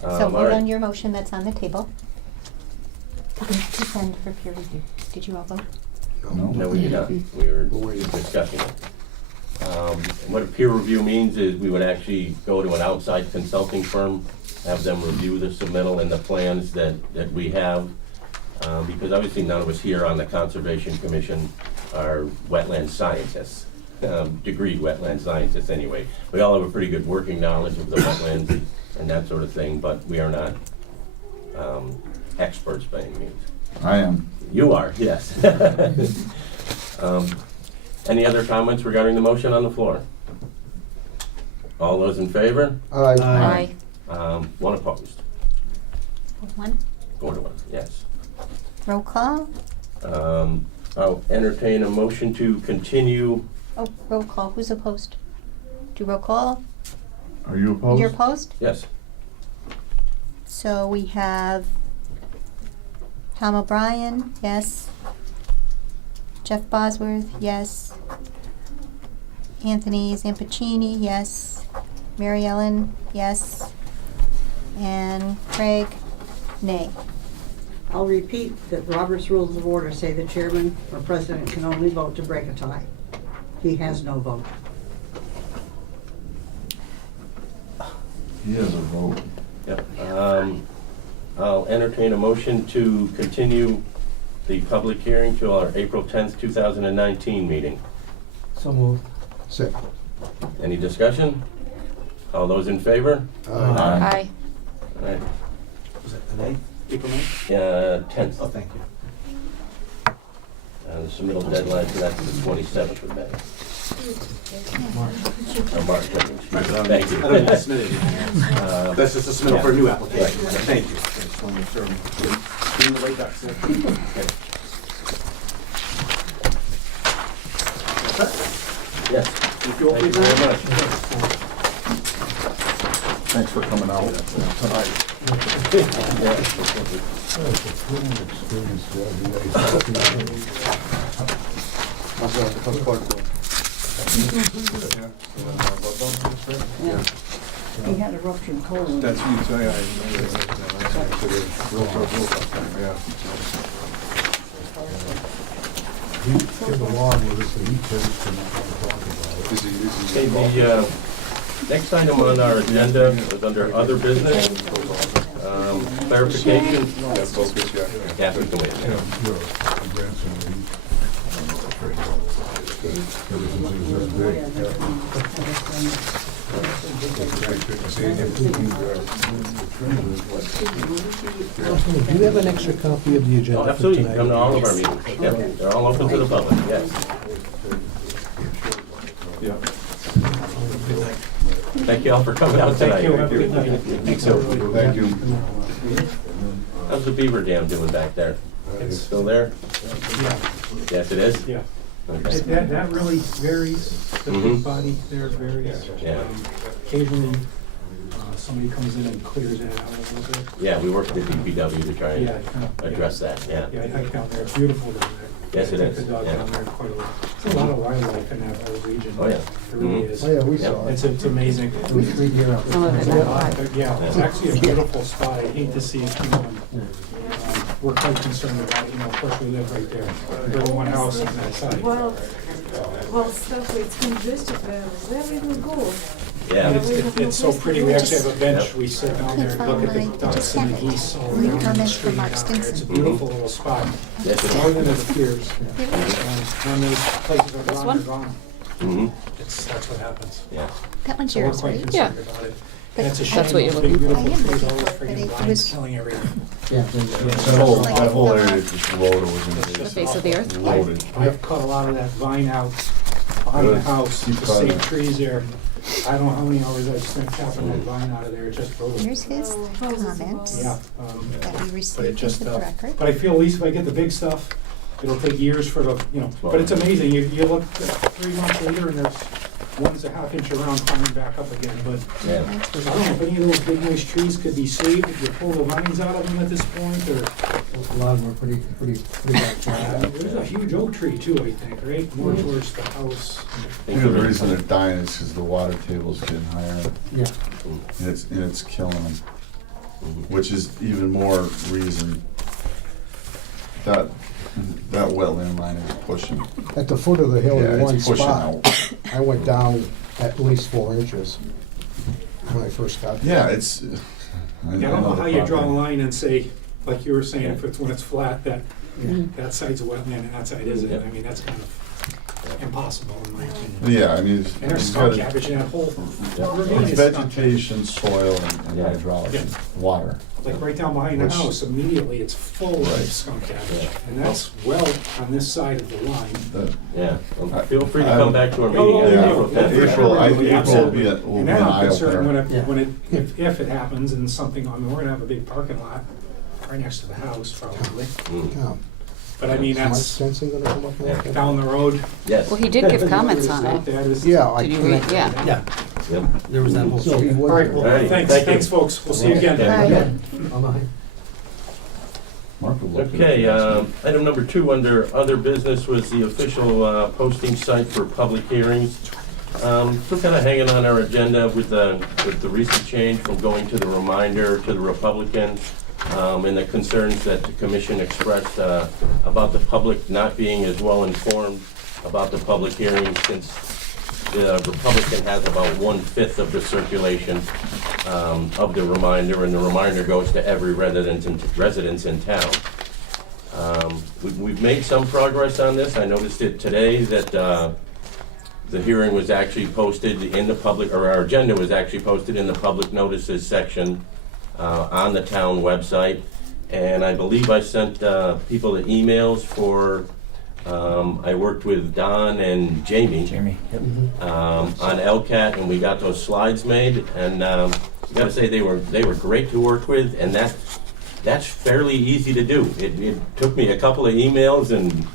So All vote right. on your motion that's on the table. To send for peer review. Did you all vote? No, we did not. We were discussing it. What a peer review means is we would actually go to an outside consulting firm, have them review the submittal and the plans that we have. Because obviously none of us here on the Conservation Commission are wetland scientists, degreed wetland scientists anyway. We all have a pretty good working knowledge of the wetlands and that sort of thing, but we are not experts by any means. I am. You are, yes. Any other comments regarding the motion on the floor? All those in favor? Aye. One opposed. 1. 4-1, yes. Roll call. I'll entertain a motion to continue. Oh, roll call. Who's opposed? Do roll call. Are you opposed? You're opposed? Yes. So we have Tom O'Brien, yes. Jeff Bosworth, yes. Anthony Zampacini, yes. Mary Ellen, yes. And Craig, nay. I'll repeat that Robert's Rules of Order say the chairman or president can only vote to break a tie. He has no vote. He has a vote. Yep. I'll entertain a motion to continue the public hearing to our April 10th, 2019 meeting. So moved. Second. Any discussion? All those in favor? Aye. All right. Was that the 9th? April 9th? 10th. Oh, thank you. The submittal deadline for that's the 27th of May. March. Right, Thank you. I don't need to submit it. That's just a submittal for a new application. Right. Thank you. I just want to make sure I'm doing the right ducks there. Yes. Thank you all for Thank your you very time. much. Thanks for coming out. Oh, it's a thrilling experience to have you He had a ruptured colon. That's you, so yeah. He came along with us and he chose to not want to talk about it. Okay, the next item on our agenda is under other business. Clarification. Yeah, we can wait. You know, your grandson, ever since he was that big. Do you have an extra copy of the agenda Oh, for absolutely, tonight? come to all of our meetings. Yep, they're all open to the public, yes. Thank you all for coming out tonight. Thank you. Have a good night. Thanks, everybody. Thank you. How's the beaver dam doing back there? It's still there? Yeah, Yes, it is? yeah. Okay. That really varies, the Mhm. big body there varies. Yeah. Occasionally, somebody comes in and clears it out a little bit. Yeah, we work with the DPW to try Yeah, and address that, yeah. Yeah, I hike down there, it's beautiful down there. Yes, it I is, take the dog yeah. down there quite a lot. There's a lot of wildlife in that whole region. Oh, yeah. It really Mhm. is. Oh, yeah, we saw it. It's amazing. We read here out Some of it. Yeah, it's actually a beautiful spot. I hate to see it going. We're quite concerned about it, of course, we live right there. We're the one house on that side. Well, stuff it's congested there. Where we will go? Yeah. It's so pretty. We actually have a bench. We sit down there and look at the ducks and the geese all Any around the comments from street Mark out there. It's a Stinson? beautiful little spot. Yes, it More is. than it appears. And when those places are gone, one? they're gone. Mhm. That's what happens. Yeah. That one's So we're yours, quite right? concerned about it. And it's a shame. That's what you're those big, looking for. beautiful I am trees, looking all those for it, but friggin' it vines was- killing everything. That whole area is just loaded with The face of the earth? loaded. I've cut a lot of that vine out behind the Good. house Keep to cutting save it. trees there. I don't know how many hours I've spent chopping that vine out of there, it's just brutal. Here's his comment Yeah. that we But it received just, into the record. but I feel at least if I get the big stuff, it'll take years for the, but it's amazing, you look 3 months later and there's one's a half inch around climbing back up again, but Yeah. I don't know if any of those big nice trees could be saved, if you pull the vines out of them at this point, or A lot of them are pretty bad. There's a huge oak tree too, I think, right? More towards the house. I think the reason they're dying is because the water table's getting higher, Yeah. and it's killing them, which is even more reason that wetland line is pushing. At the foot of the hill Yeah, in one it's pushing spot, out. I went down at least 4 inches when I first got there. Yeah, it's. I don't know the how you draw a property. line and say, like you were saying, if it's when it's flat, that side's a wetland and that side isn't. I mean, that's kind of impossible in my opinion. Yeah, I mean, And there's you've skunk gotta- cabbage in that whole ravine it's is skunk cabbage. vegetation, soil, and hydraulics, Yeah. and water. Like right down behind the Which- house, immediately it's full Right. of skunk cabbage. And that's well on this side of the line. Yeah, well, feel free to come back to our Oh, meeting on yeah. April 10th. April, I think Yeah, April will be a, will And be then an I'm concerned when eye-opener. it, when it, if it happens and something, I mean, we're gonna have a big parking lot right next to the house probably. Yeah. But I mean, Smart that's fencing gonna come up like that? down the road. Yes. Well, he did give comments on Stop it. that is- Yeah, I Did you can't. read? Yeah. Yeah, Yep. there was that whole. So he thing. was All right, there. well, Right, thanks, thank you. thanks, folks. We'll see you again. Okay. I'm behind. Mark will look at Okay, it. item number 2 under other business was the official posting site for public hearings. Still kind of hanging on our agenda with the recent change from going to the reminder to the Republican, and the concerns that the commission expressed about the public not being as well informed about the public hearings, since the Republican has about 1/5 of the circulation of the reminder, and the reminder goes to every residence in town. We've made some progress on this. I noticed it today that the hearing was actually posted in the public, or our agenda was actually posted in the public notices section on the town website. And I believe I sent people the emails for, I worked with Don and Jamie. On LCAT, and we got those slides made, and gotta say, they were great to work with, and that's fairly easy to do. It took me a couple of emails, and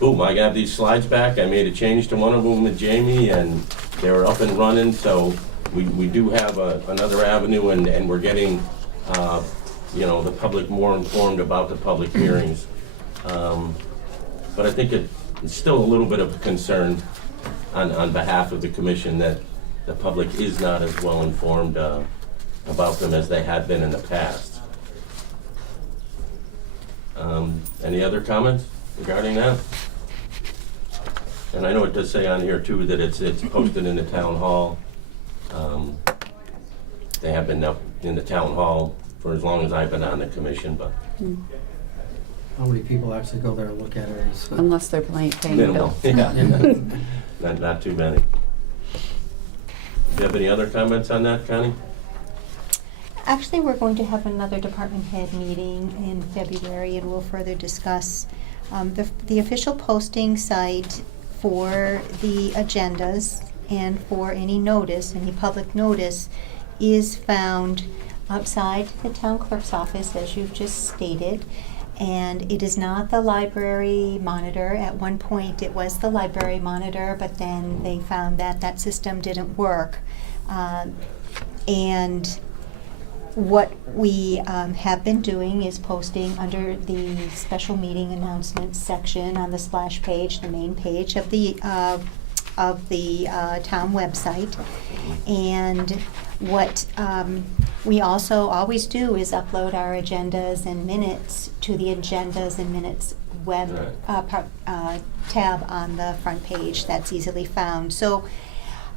boom, I got these slides back. I made a change to one of them with Jamie, and they were up and running. So we do have another avenue, and we're getting the public more informed about the public hearings. But I think it's still a little bit of a concern on behalf of the commission that the public is not as well informed about them as they had been in the past. Any other comments regarding that? And I know it does say on here too that it's posted in the town hall. They have been up in the town hall for as long as I've been on the commission, but How many people actually go there and look at it? Is- Unless they're paying the minimal. bill. Yeah, not too many. Do you have any other comments on that, Connie? Actually, we're going to have another department head meeting in February, and we'll further discuss the official posting site for the agendas and for any notice, any public notice, is found outside the town clerk's office, as you've just stated. And it is not the library monitor. At one point, it was the library monitor, but then they found that that system didn't work. And what we have been doing is posting under the special meeting announcements section on the splash page, the main page of the town website. And what we also always do is upload our agendas and minutes to the agendas and minutes web tab on the front page. That's easily found. So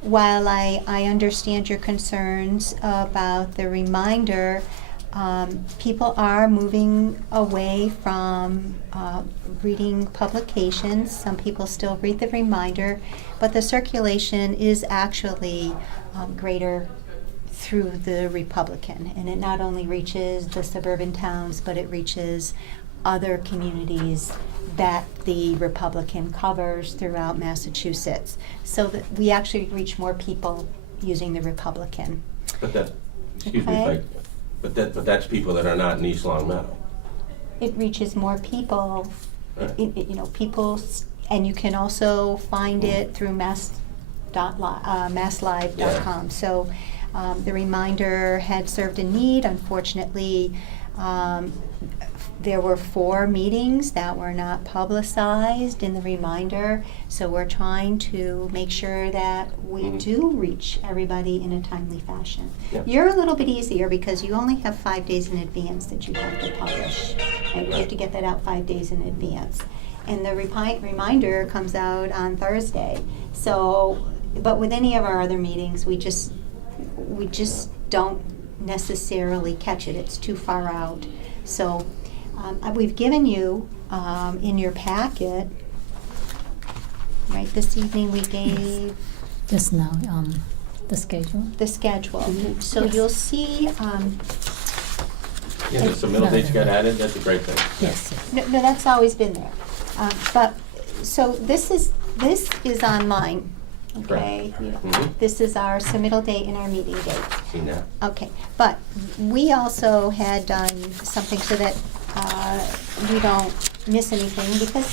while I understand your concerns about the reminder, people are moving away from reading publications. Some people still read the reminder, but the circulation is actually greater through the Republican. And it not only reaches the suburban towns, but it reaches other communities that the Republican covers throughout Massachusetts. So that we actually reach more people using the Republican. But that, excuse me, Okay. but that's people that are not in East Long Meadow. It reaches more people, Right. people, and you can also find it through masslive.com. Yeah. So the reminder had served a need. Unfortunately, there were 4 meetings that were not publicized in the reminder, so we're trying to make sure that we Mhm. do reach everybody in a timely fashion. Yeah. You're a little bit easier because you only have 5 days in advance that you have to publish. And you have to get that out 5 days in advance. And the reminder comes out on Thursday. So, but with any of our other meetings, we just don't necessarily catch it. It's too far out. So we've given you in your packet, right, this evening we gave Just now, the schedule. the schedule. Mm-hmm. So Yes. you'll see, Yeah, the submittal dates got added, that's a great thing. Yes. no, that's always been there. But, so this is online, okay? Mhm. This is our submittal date and our meeting date. Seen that? Okay, but we also had done something so that we don't miss anything, because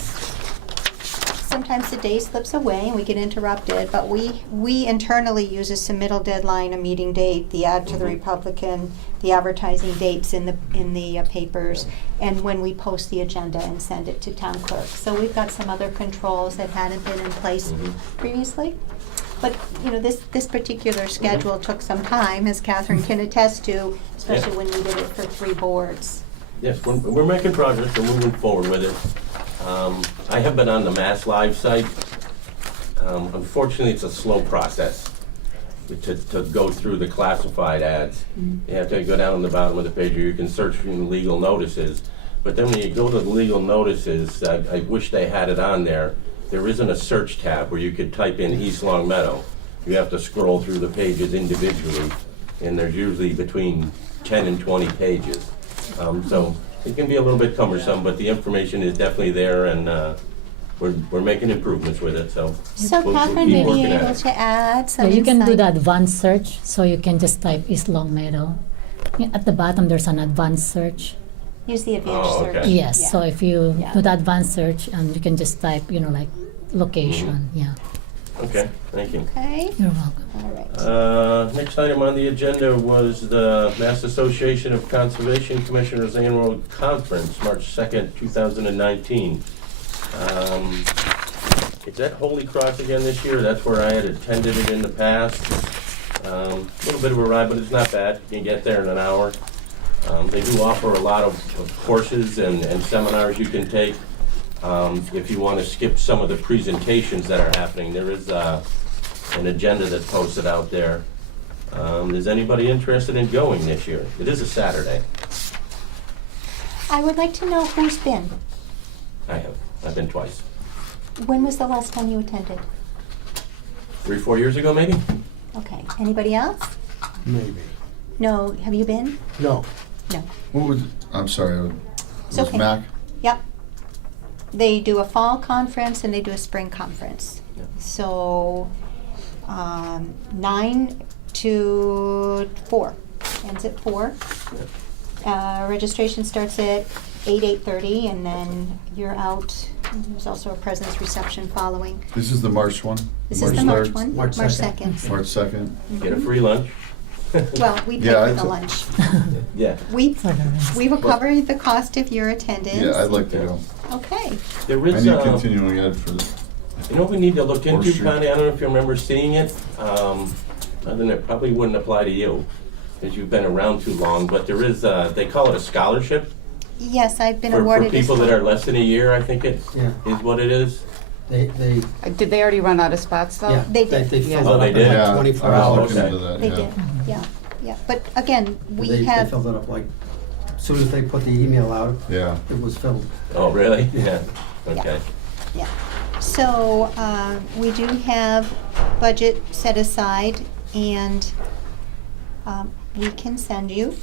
sometimes the day slips away and we get interrupted, but we internally use a submittal deadline, a meeting date, the ad to the Republican, the advertising dates in the papers, and when we post the agenda and send it to town clerk. So we've got some other controls that hadn't been in place previously. But, you know, this particular schedule took some time, as Catherine can attest to, especially when we did it for 3 boards. Yes, we're making progress, we're moving forward with it. I have been on the Mass Live site. Unfortunately, it's a slow process to go through the classified ads. You have to go down on the bottom of the page, or you can search for legal notices. But then when you go to the legal notices, I wish they had it on there. There isn't a search tab where you could type in East Long Meadow. You have to scroll through the pages individually, and there's usually between 10 and 20 pages. So it can be a little bit cumbersome, but the information is definitely there, and we're making improvements with it, so. So we'll Catherine keep may be working at able it. to add some Yeah, you can do insight. the advanced search, so you can just type East Long Meadow. At the bottom, there's an advanced search. Use the advanced Oh, search. okay. Yes, Yeah. so if you Yeah. do the advanced search, you can just type, like location. Yeah, Okay, thank you. Okay, you're welcome. all right. Next item on the agenda was the Mass Association of Conservation Commissioners Annual Conference, March 2nd, 2019. It's at Holy Cross again this year. That's where I had attended it in the past. A little bit of a ride, but it's not bad. You can get there in an hour. They do offer a lot of courses and seminars you can take. If you want to skip some of the presentations that are happening, there is an agenda that's posted out there. Is anybody interested in going this year? It is a Saturday. I would like to know who's been. I have. I've been twice. When was the last time you attended? 3-4 years ago, maybe? Okay, anybody else? Maybe. No, have you been? No. No. What was, I'm sorry, It's was okay. Mac? Yep. They do a fall conference and they do a spring conference. Yeah. So, 9 to 4, ends at 4. Registration starts at 8:30, and then you're out. There's also a president's reception following. This is the March one? This is the March 3rd? one, March March 2nd. 2nd. March 2nd? Get a free lunch. Well, we pay Yeah, for I the took- lunch. Yeah. We will Well- cover the cost of your attendance. Yeah, I'd like to go. Okay. There I is, need continuing ed for the, you know what we need to look into, Street. Connie? I don't know if you remember seeing it. Other than it probably wouldn't apply to you, because you've been around too long, but there is, they call it a scholarship Yes, I've been for awarded this people that one. are less than a year, I think it Yeah. is what it is. They, Did they already run out of spots though? yeah, They they did. filled Oh, it they up did? in yeah, like 24 I was hours. looking Okay. into that, They yeah. did, yeah, yeah. But again, we They have, filled it up like, as soon as they put the email out, Yeah. it was filled. Oh, really? Yeah, okay. yeah. So, we do have budget set aside, and we can send you.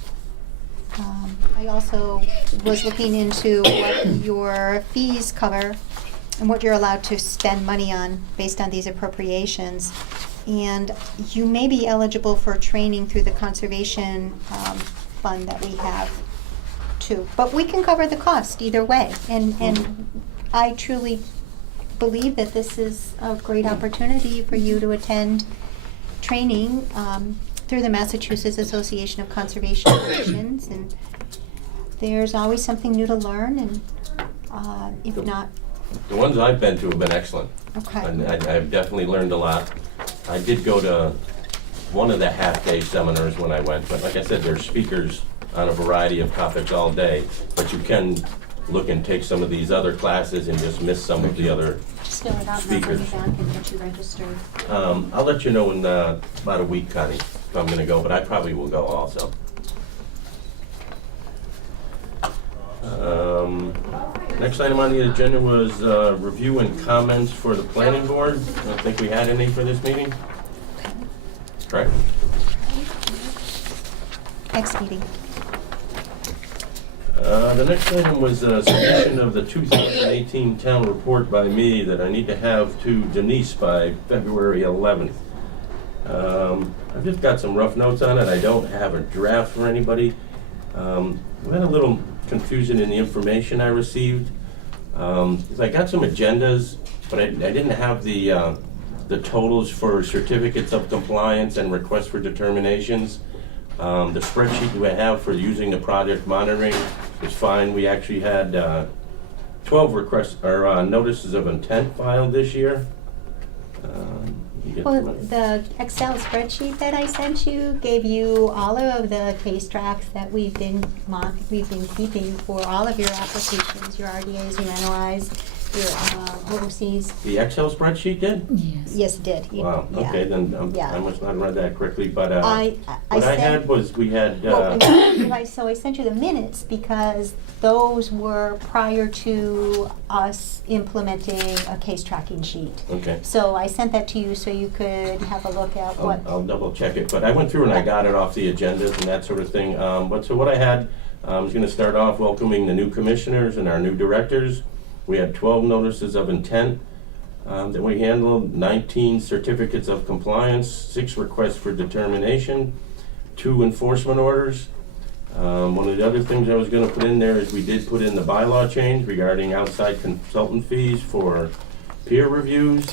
I also was looking into what your fees cover and what you're allowed to spend money on based on these appropriations. And you may be eligible for training through the conservation fund that we have too. But we can cover the cost either way. And I truly believe that this is a great opportunity for you to attend training through the Massachusetts Association of Conservation Commissions. And there's always something new to learn, and if not, The ones I've been to have been excellent. okay. And I've definitely learned a lot. I did go to one of the half-day seminars when I went, but like I said, there's speakers on a variety of topics all day. But you can look and take some of these other classes and just miss some of the other. Just fill it out and I'll bring Speakers. it back and get you registered. I'll let you know in about a week, Connie, if I'm gonna go, but I probably will go also. Next item on the agenda was review and comments for the planning board. I don't think we had any for this meeting. Correct? Next meeting. The next item was a submission of the 2018 town report by me that I need to have to Denise by February 11th. I've just got some rough notes on it. I don't have a draft for anybody. We had a little confusion in the information I received. 'Cause I got some agendas, but I didn't have the totals for certificates of compliance and requests for determinations. The spreadsheet we have for using the project monitoring is fine. We actually had 12 requests or notices of intent filed this year. You get Well, my- the Excel spreadsheet that I sent you gave you all of the case tracks that we've been keeping for all of your applications, your RDAs, your NOIs, your overseas. The Excel spreadsheet did? Yes. Yes, it did. Wow, Yeah. okay, then Yeah. I must not have read that correctly, but what I I sent. had was, we had, Well, so I sent you the minutes because those were prior to us implementing a case tracking sheet. okay. So I sent that to you so you could have a look at what. I'll double check it, but I went through and I got it off the agendas and that sort of thing. So what I had, I was gonna start off welcoming the new commissioners and our new directors. We had 12 notices of intent that we handled, 19 certificates of compliance, 6 requests for determination, 2 enforcement orders. One of the other things I was gonna put in there is we did put in the bylaw change regarding outside consultant fees for peer reviews.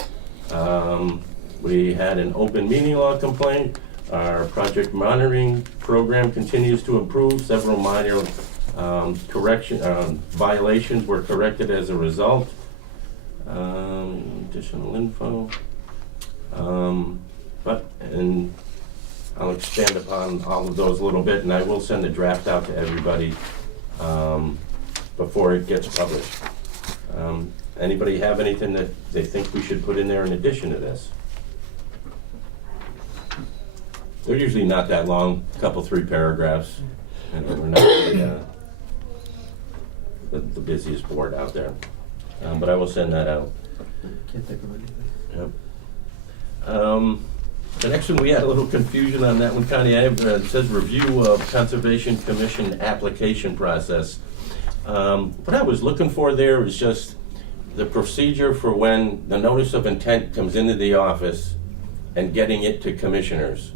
We had an open meeting law complaint. Our project monitoring program continues to improve. Several minor violations were corrected as a result. Additional info. And I'll expand upon all of those a little bit, and I will send the draft out to everybody before it gets published. Anybody have anything that they think we should put in there in addition to this? They're usually not that long, a couple, 3 paragraphs, and we're not really, the busiest board out there. But I will send that out. Can't think of anything. Yep. The next one, we had a little confusion on that one, Connie. It says review of Conservation Commission application process. What I was looking for there is just the procedure for when the notice of intent comes into the office and getting it to commissioners.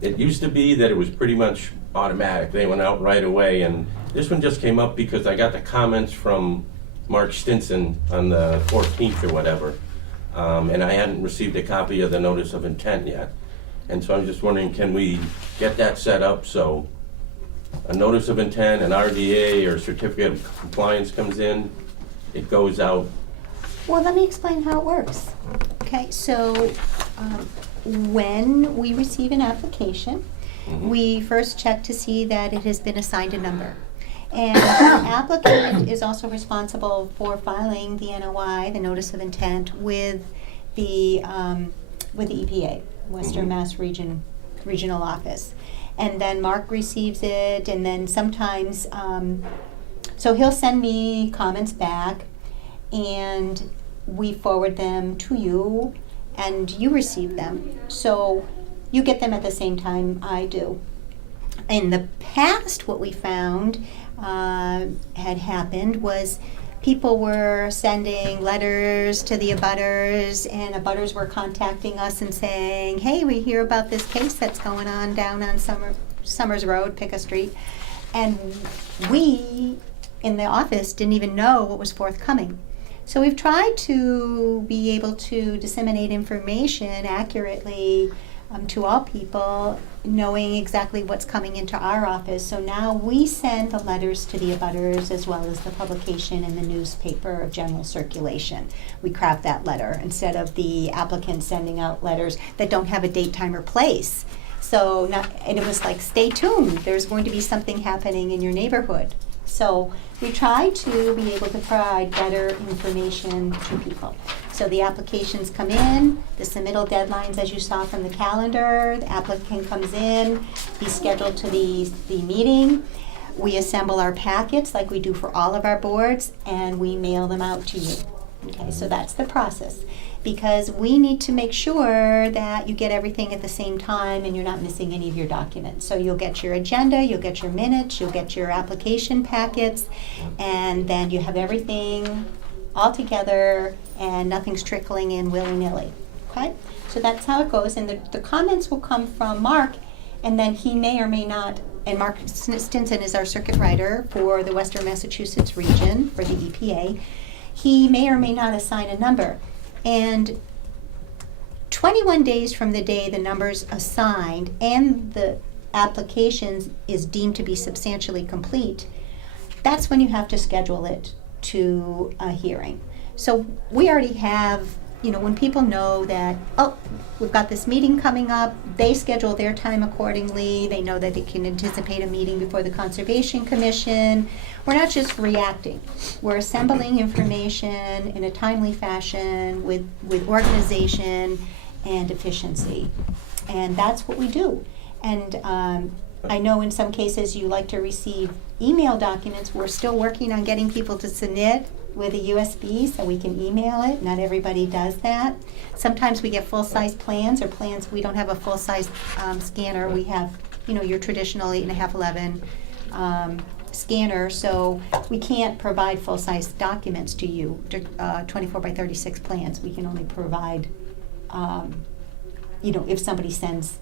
It used to be that it was pretty much automatic. They went out right away, and this one just came up because I got the comments from Mark Stinson on the 14th or whatever, and I hadn't received a copy of the notice of intent yet. And so I'm just wondering, can we get that set up so a notice of intent, an RDA or certificate of compliance comes in, it goes out? Well, let me explain how it works. Okay, so when we receive an application, we first check to see that it has been assigned a number. And the applicant is also responsible for filing the NOI, the notice of intent, with the EPA, Western Mass Regional Office. And then Mark receives it, and then sometimes, so he'll send me comments back, and we forward them to you, and you receive them. So you get them at the same time I do. In the past, what we found had happened was people were sending letters to the abutters, and abutters were contacting us and saying, hey, we hear about this case that's going on down on Summers Road, pick a street. And we, in the office, didn't even know what was forthcoming. So we've tried to be able to disseminate information accurately to all people, knowing exactly what's coming into our office. So now we send the letters to the abutters as well as the publication in the newspaper of general circulation. We craft that letter instead of the applicant sending out letters that don't have a date, time, or place. So, and it was like, stay tuned, there's going to be something happening in your neighborhood. So we try to be able to provide better information to people. So the applications come in, the submittal deadlines, as you saw from the calendar, the applicant comes in, he's scheduled to the meeting. We assemble our packets like we do for all of our boards, and we mail them out to you. Okay, so that's the process. Because we need to make sure that you get everything at the same time and you're not missing any of your documents. So you'll get your agenda, you'll get your minutes, you'll get your application packets, and then you have everything all together and nothing's trickling in willy-nilly. Okay? So that's how it goes. And the comments will come from Mark, and then he may or may not, and Mark Stinson is our circuit rider for the Western Massachusetts region for the EPA. He may or may not assign a number. And 21 days from the day the number's assigned and the application is deemed to be substantially complete, that's when you have to schedule it to a hearing. So we already have, when people know that, oh, we've got this meeting coming up, they schedule their time accordingly, they know that they can anticipate a meeting before the Conservation Commission. We're not just reacting. We're assembling information in a timely fashion with organization and efficiency. And that's what we do. And I know in some cases you like to receive email documents. We're still working on getting people to submit with a USB so we can email it. Not everybody does that. Sometimes we get full-size plans or plans. We don't have a full-size scanner. We have, your traditional 8.5/11 scanner, so we can't provide full-size documents to you, 24 by 36 plans. We can only provide, if somebody sends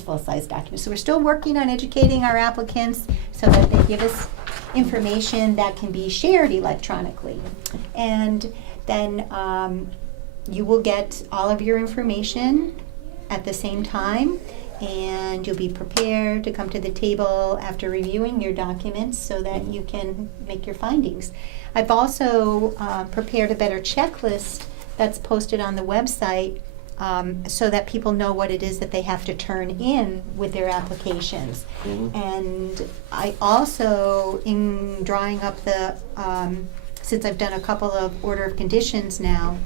full-size documents. So we're still working on educating our applicants so that they give us information that can be shared electronically. And then you will get all of your information at the same time, and you'll be prepared to come to the table after reviewing your documents so that you can make your findings. I've also prepared a better checklist that's posted on the website so that people know what it is that they have to turn in with their applications. And I also, in drawing up the, since I've done a couple of order of conditions now,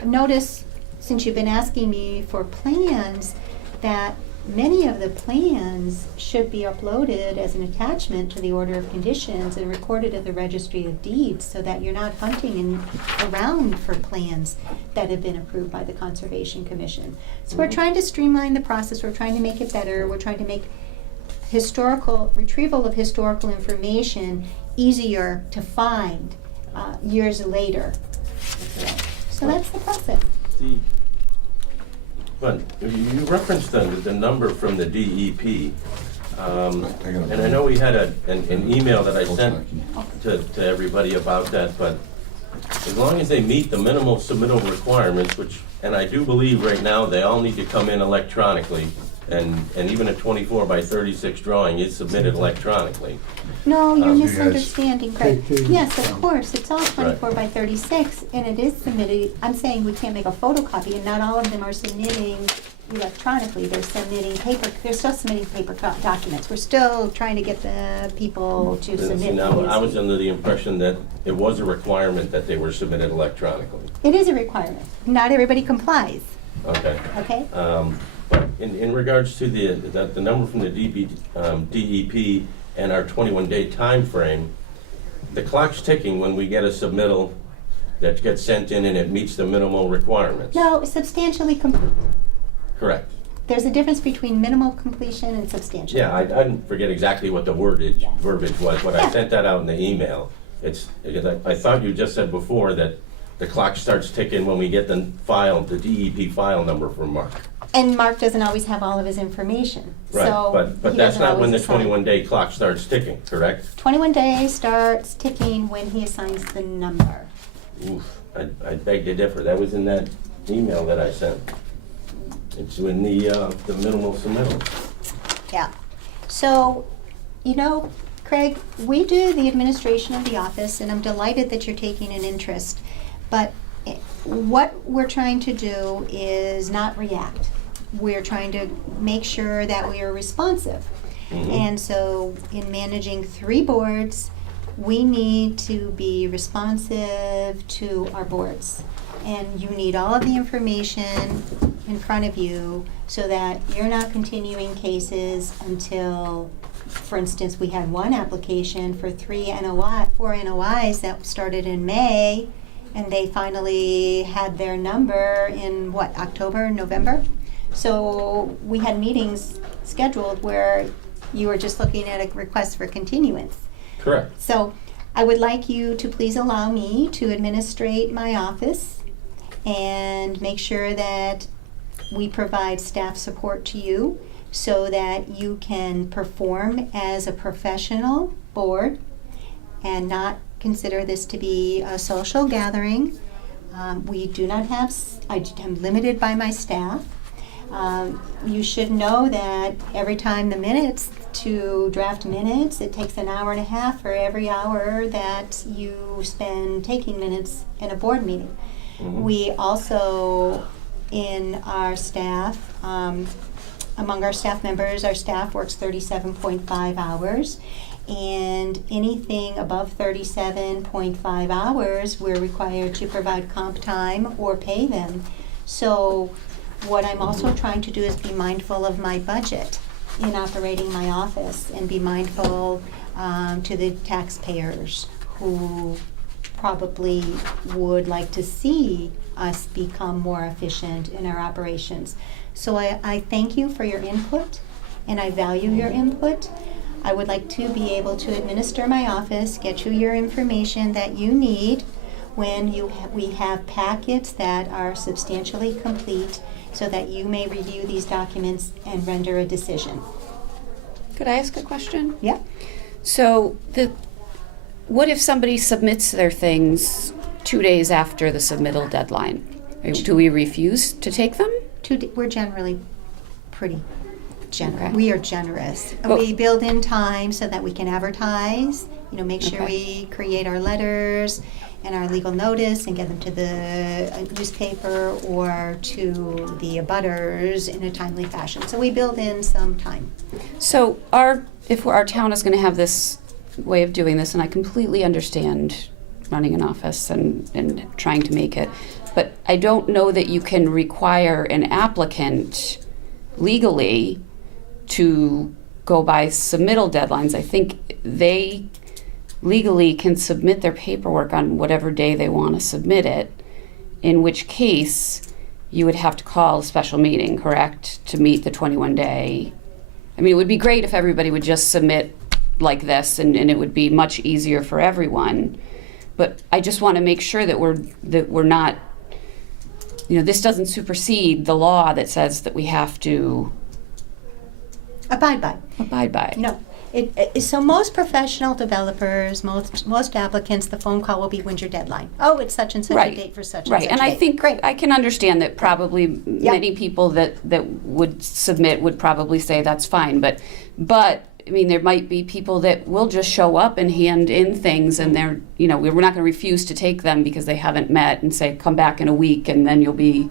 I've noticed, since you've been asking me for plans, that many of the plans should be uploaded as an attachment to the order of conditions and recorded at the Registry of Deeds so that you're not hunting around for plans that have been approved by the Conservation Commission. So we're trying to streamline the process, we're trying to make it better, we're trying to make retrieval of historical information easier to find years later. So that's the process. But you referenced the number from the DEP, and I know we had an email that I sent to everybody about that, but as long as they meet the minimal submittal requirements, and I do believe right now they all need to come in electronically, and even a 24 by 36 drawing is submitted electronically. No, you're You misunderstanding, Craig. Yes, of course, it's all 24 by 36, and it is submitted. I'm saying we can't make a photocopy, and not all of them are submitting electronically. They're submitting paper. They're still submitting paper documents. We're still trying to get the people to submit. Now, I was under the impression that it was a requirement that they were submitted electronically. It is a requirement. Not everybody complies. Okay. Okay. But in regards to the number from the DEP and our 21-day time frame, the clock's ticking when we get a submittal that gets sent in and it meets the minimal requirements. No, substantially complete. Correct. There's a difference between minimal completion and substantial. Yeah, I didn't forget exactly what the verbiage was, but I sent that out in the email. It's because I thought you just said before that the clock starts ticking when we get the DEP file number from Mark. And Mark doesn't always have all of his information. Right, So but he that's doesn't not when the always assign. 21-day clock starts ticking, correct? 21 days starts ticking when he assigns the number. Oof, I beg to differ. That was in that email that I sent. It's in the minimal submittal. Yeah. So, Craig, we do the administration of the office, and I'm delighted that you're taking an interest. But what we're trying to do is not react. We're trying to make sure that we are responsive. And so, in managing 3 boards, we need to be responsive to our boards. And you need all of the information in front of you so that you're not continuing cases until, for instance, we had one application for 4 NOIs that started in May, and they finally had their number in October, November? So we had meetings scheduled where you were just looking at a request for continuance. Correct. So I would like you to please allow me to administrate my office and make sure that we provide staff support to you so that you can perform as a professional board and not consider this to be a social gathering. We do not have, I'm limited by my staff. You should know that every time to draft minutes, it takes an hour and a half for every hour that you spend taking minutes in a board meeting. We also, in our staff, among our staff members, our staff works 37.5 hours. And anything above 37.5 hours, we're required to provide comp time or pay them. So what I'm also trying to do is be mindful of my budget in operating my office and be mindful to the taxpayers who probably would like to see us become more efficient in our operations. So I thank you for your input, and I value your input. I would like to be able to administer my office, get you your information that you need when we have packets that are substantially complete so that you may review these documents and render a decision. Could I ask a question? Yeah. So what if somebody submits their things 2 days after the submittal deadline? Do we refuse to take them? We're generally pretty generous. Okay. We are generous. But- We build in time so that we can advertise, make sure Okay. we create our letters and our legal notice and get them to the newspaper or to the abutters in a timely fashion. So we build in some time. So if our town is going to have this way of doing this, and I completely understand running an office and trying to make it, but I don't know that you can require an applicant legally to go by submittal deadlines. I think they legally can submit their paperwork on whatever day they want to submit it, in which case you would have to call a special meeting, correct, to meet the 21-day. I mean, it would be great if everybody would just submit like this, and it would be much easier for everyone. But I just want to make sure that we're not, this doesn't supersede the law that says that we have to Abide by. No. So most professional developers, most applicants, the phone call will be, when's your deadline? Oh, it's such and such Right. a date for such and Right, such and a I date. think Great. I can understand that probably many people that would submit would probably say that's fine, but I mean, there might be people that will just show up and hand in things, and they're, we're not going to refuse to take them because they haven't met and say, come back in a week and then you'll be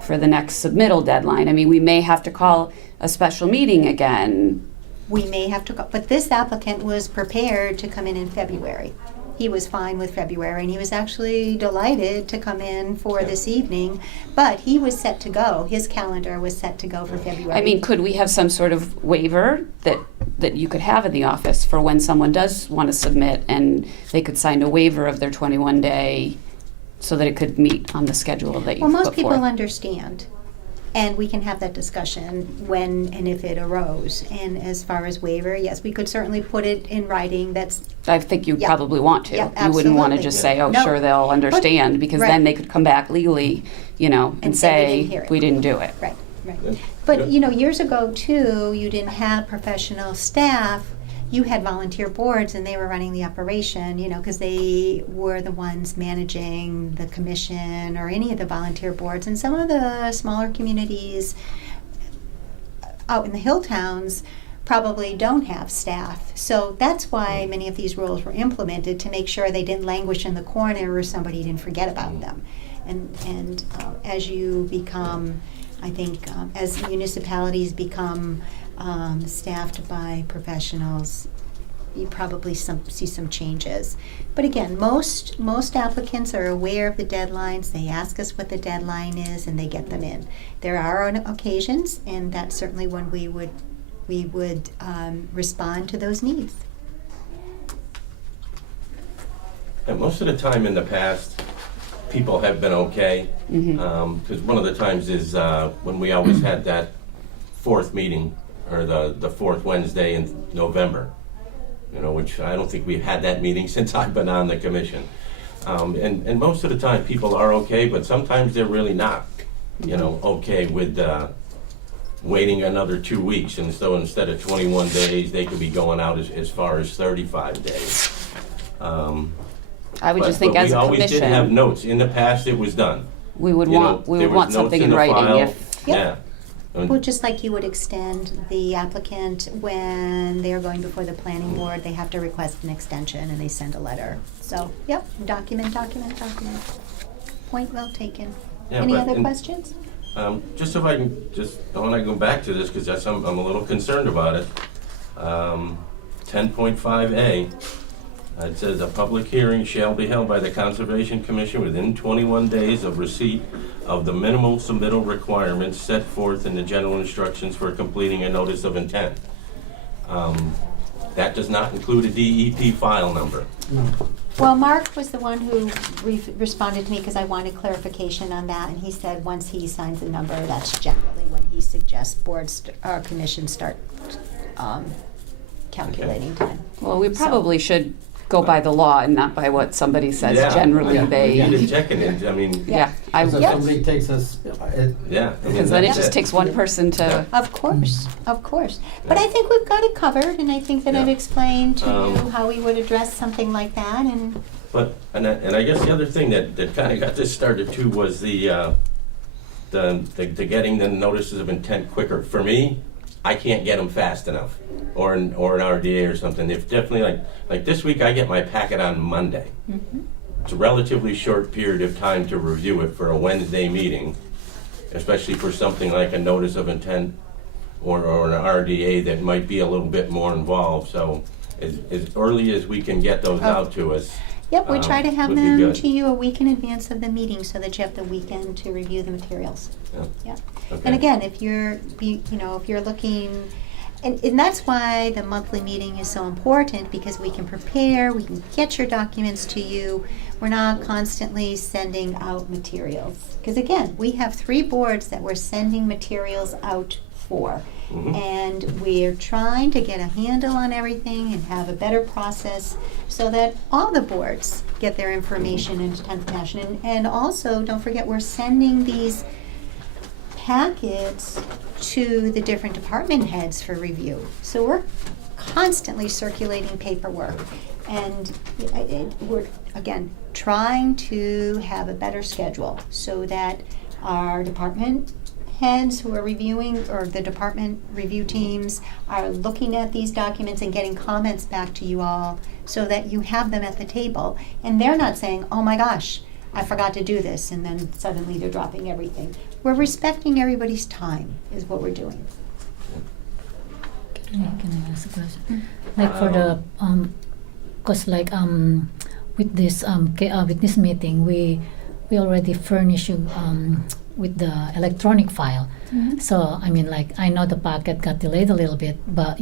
for the next submittal deadline. I mean, we may have to call a special meeting again. We may have to go, but this applicant was prepared to come in February. He was fine with February, and he was actually delighted to come in for this evening, but he was set to go. His calendar was set to go for February. I mean, could we have some sort of waiver that you could have in the office for when someone does want to submit, and they could sign a waiver of their 21-day so that it could meet on the schedule that you Well, put most people forth? understand, and we can have that discussion when and if it arose. And as far as waiver, yes, we could certainly put it in writing. I think you Yeah. probably want to. Yeah, You wouldn't want to absolutely. just say, oh, No. sure, they'll understand, because right. then they could come back legally, and And say we say, didn't hear it. we didn't do it. Right, right. Yeah. But, years ago, too, you didn't have professional staff. You had volunteer boards, and they were running the operation, because they were the ones managing the commission or any of the volunteer boards. And some of the smaller communities out in the hill towns probably don't have staff. So that's why many of these rules were implemented, to make sure they didn't languish in the corner or somebody didn't forget about them. And as you become, I think, as municipalities become staffed by professionals, you probably see some changes. But again, most applicants are aware of the deadlines. They ask us what the deadline is, and they get them in. There are on occasions, and that's certainly when we would respond to those needs. And most of the time in the past, people have been okay. Because one of the times is when we always had that fourth meeting, or the fourth Wednesday in November, which I don't think we've had that meeting since I've been on the commission. And most of the time, people are okay, but sometimes they're really not, okay with waiting another 2 weeks. And so instead of 21 days, they could be going out as far as 35 days. I would just think as a we always did have commission, notes. In the past, it was done. we would there want was something notes in the writing file. if, Yeah. And- Well, just like you would extend the applicant when they're going before the planning board, they have to request an extension and they send a letter. So, yep, document. Point well taken. Yeah, Any but other in- questions? Just if I can, I want to go back to this because I'm a little concerned about it. 10.5A, it says a public hearing shall be held by the Conservation Commission within 21 days of receipt of the minimal submittal requirements set forth in the general instructions for completing a notice of intent. That does not include a DEP file number. Well, Mark was the one who responded to me because I wanted clarification on that, and he said once he signs a number, that's generally when he suggests boards or commissions start calculating time. well, we probably should go by the law and not by what somebody says. Yeah. Generally, Yeah. they, You need to check it, I mean, yeah, So if Yes. somebody takes us, yeah. I mean, because then it that's just takes one person to, Of course. But I think we've got it covered, and I think that I've Yeah. explained to you Um, how we would address something like that, and And I guess the other thing that kind of got this started too was the getting the notices of intent quicker. For me, I can't get them fast enough, or an RDA or something. If definitely like this week, I get my packet on Monday. It's a relatively short period of time to review it for a Wednesday meeting, especially for something like a notice of intent or an RDA that might be a little bit more involved. So as early as we can get those out to us. yep, we try to have would be them good. to you a week in advance of the meeting so that you have the weekend to review the materials. Yeah. Yeah. Okay. And again, if you're looking, and that's why the monthly meeting is so important, because we can prepare, we can get your documents to you. We're not constantly sending out materials. Because again, we have 3 boards that we're sending materials out for. Mhm. And we're trying to get a handle on everything and have a better process so that all the boards get their information in a timely fashion. And also, don't forget, we're sending these packets to the different department heads for review. So we're constantly circulating paperwork. And we're, again, trying to have a better schedule so that our department heads who are reviewing, or the department review teams, are looking at these documents and getting comments back to you all so that you have them at the table. And they're not saying, oh my gosh, I forgot to do this, and then suddenly they're dropping everything. We're respecting everybody's time, is what we're doing. Can I ask a question? Like for the cause like with this meeting, we already furnish you with the electronic file. So I mean, like, I know the packet got delayed a little bit, but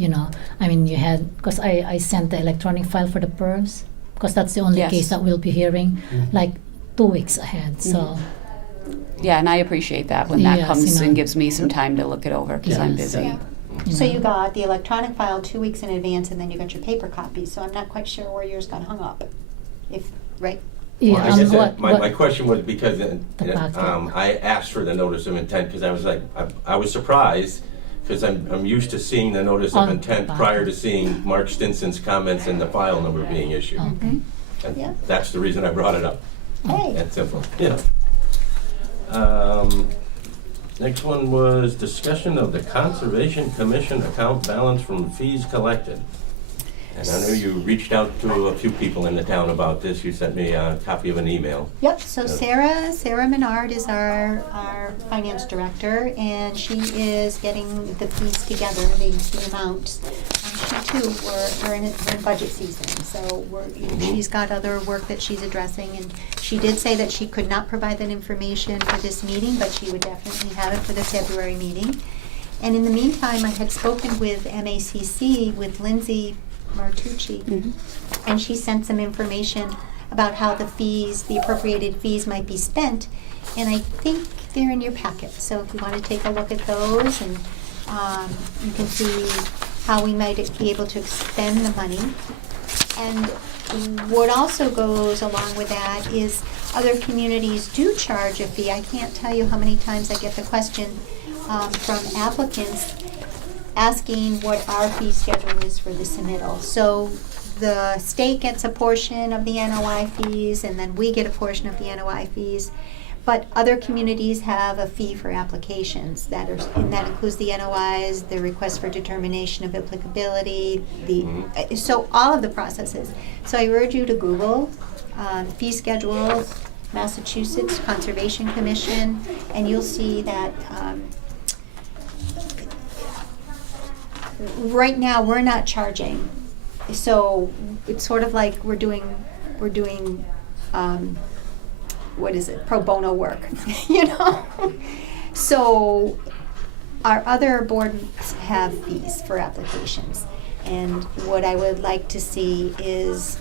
I mean, you had, because I sent the electronic file for the PERS, because that's the only Yes. case that we'll be hearing like 2 weeks ahead. So yeah, and I appreciate that when that Yes, comes you know. and gives me some time to look it over, because I'm Yes. busy. Yeah. So you got the electronic file 2 weeks in advance, and then you got your paper copies. So I'm not quite sure where yours got hung up. Right? yeah, Well, I guess what, my question was because packet. I asked for the notice of intent because I was like, I was surprised because I'm used to seeing the notice of On intent packet. prior to seeing Mark Stinson's comments and the file number being issued. Okay. And Yeah. that's the reason I brought it up. Hey. That's simple, Next one was discussion of the Conservation Commission account balance from fees collected. And I know you reached out to a few people in the town about this. You sent me a copy of an email. Yep, so Sarah Menard is our finance director, and she is getting the fees together, the amounts. She too, we're in budget season, so she's got other work that she's addressing, and she did say that she could not provide that information for this meeting, but she would definitely have it for the February meeting. And in the meantime, I had spoken with MACC, with Lindsay Martucci, and she sent some information about how the appropriated fees might be spent, and I think they're in your packet. So if you want to take a look at those, and you can see how we might be able to expend the money. And what also goes along with that is other communities do charge a fee. I can't tell you how many times I get the question from applicants asking what our fee schedule is for the submittal. So the state gets a portion of the NOI fees, and then we get a portion of the NOI fees. But other communities have a fee for applications and that includes the NOIs, the request for determination of applicability, so all of the processes. So I urge you to Google fee schedule, Massachusetts Conservation Commission, and you'll see that right now we're not charging. So it's sort of like we're doing what is it, pro bono work, you know? So our other boards have fees for applications. And what I would like to see is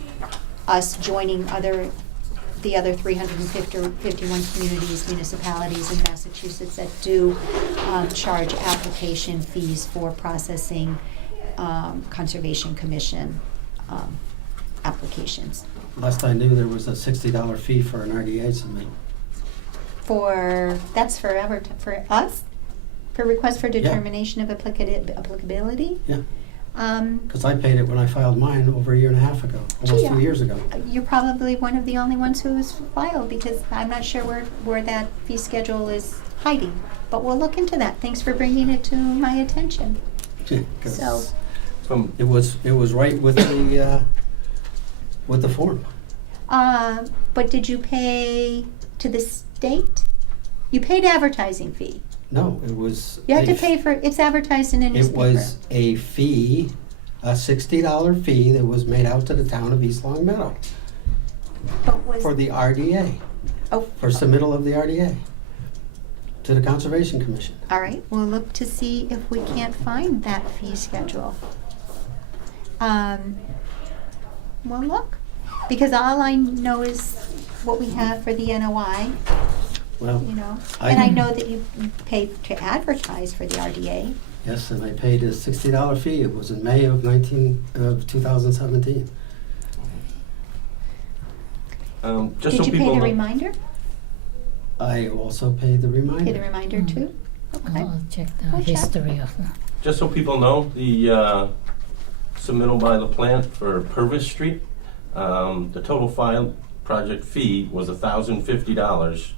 us joining the other 351 communities, municipalities in Massachusetts that do charge application fees for processing Conservation Commission applications. Last I knew, there was a $60 fee for an RDA submittal. That's for us? For request for determination of applicability? Yeah. Because I paid it when I filed mine over a year and a half ago, almost 2 years ago. You're probably one of the only ones who has filed, because I'm not sure where that fee schedule is hiding. But we'll look into that. Thanks for bringing it to my attention. So, it was right with the form. but did you pay to the state? You paid advertising fee. No, it was. You had to pay for, it's advertised in a newspaper. It was a fee, a $60 fee that was made out to the town of East Long Meadow for the RDA, for submittal of the RDA to the Conservation Commission. All right, we'll look to see if we can't find that fee schedule. We'll look, because all I know is what we have for the NOI. Well, you know, and I know that you paid to advertise for the RDA. Yes, and I paid a $60 fee. It was in May of 2017. Just Did so you people pay the know, reminder? I also paid the reminder. Pay the reminder too? Okay. I'll check the I'll check. history of just so people know, the submittal by the plant for Purvis Street, the total file project fee was $1,050,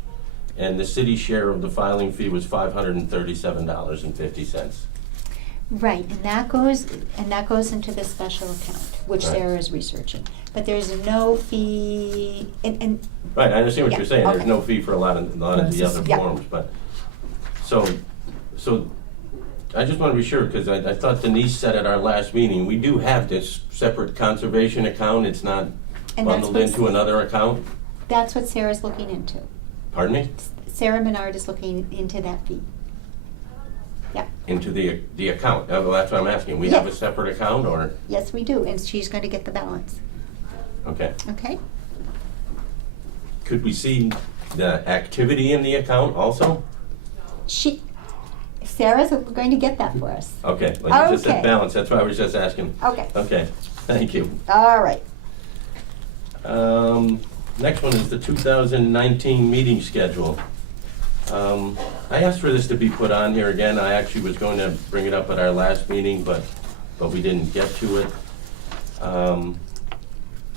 and the city share of the filing fee was $537.50. Right, and that goes into the special account, which Right. Sarah is researching. But there's no fee, and Right, I understand what Yeah, you're saying. okay. There's no fee for a lot of the other Yeah. forms, but so I just want to be sure, because I thought Denise said at our last meeting, we do have this separate conservation account. It's not And that's bundled what's- into another account. that's what Sarah's looking into. Pardon me? Sarah Menard is looking into that fee. Yeah, Into the account. Well, that's what I'm asking. We have a Yes. separate account, or yes, we do, and she's going to get the balance, okay? okay? Could we see the activity in the account also? Sarah's going to get that for us. Okay, like you just Okay. said balance. That's why I was just asking. Okay, Okay, thank you. all right. Next one is the 2019 meeting schedule. I asked for this to be put on here again. I actually was going to bring it up at our last meeting, but we didn't get to it.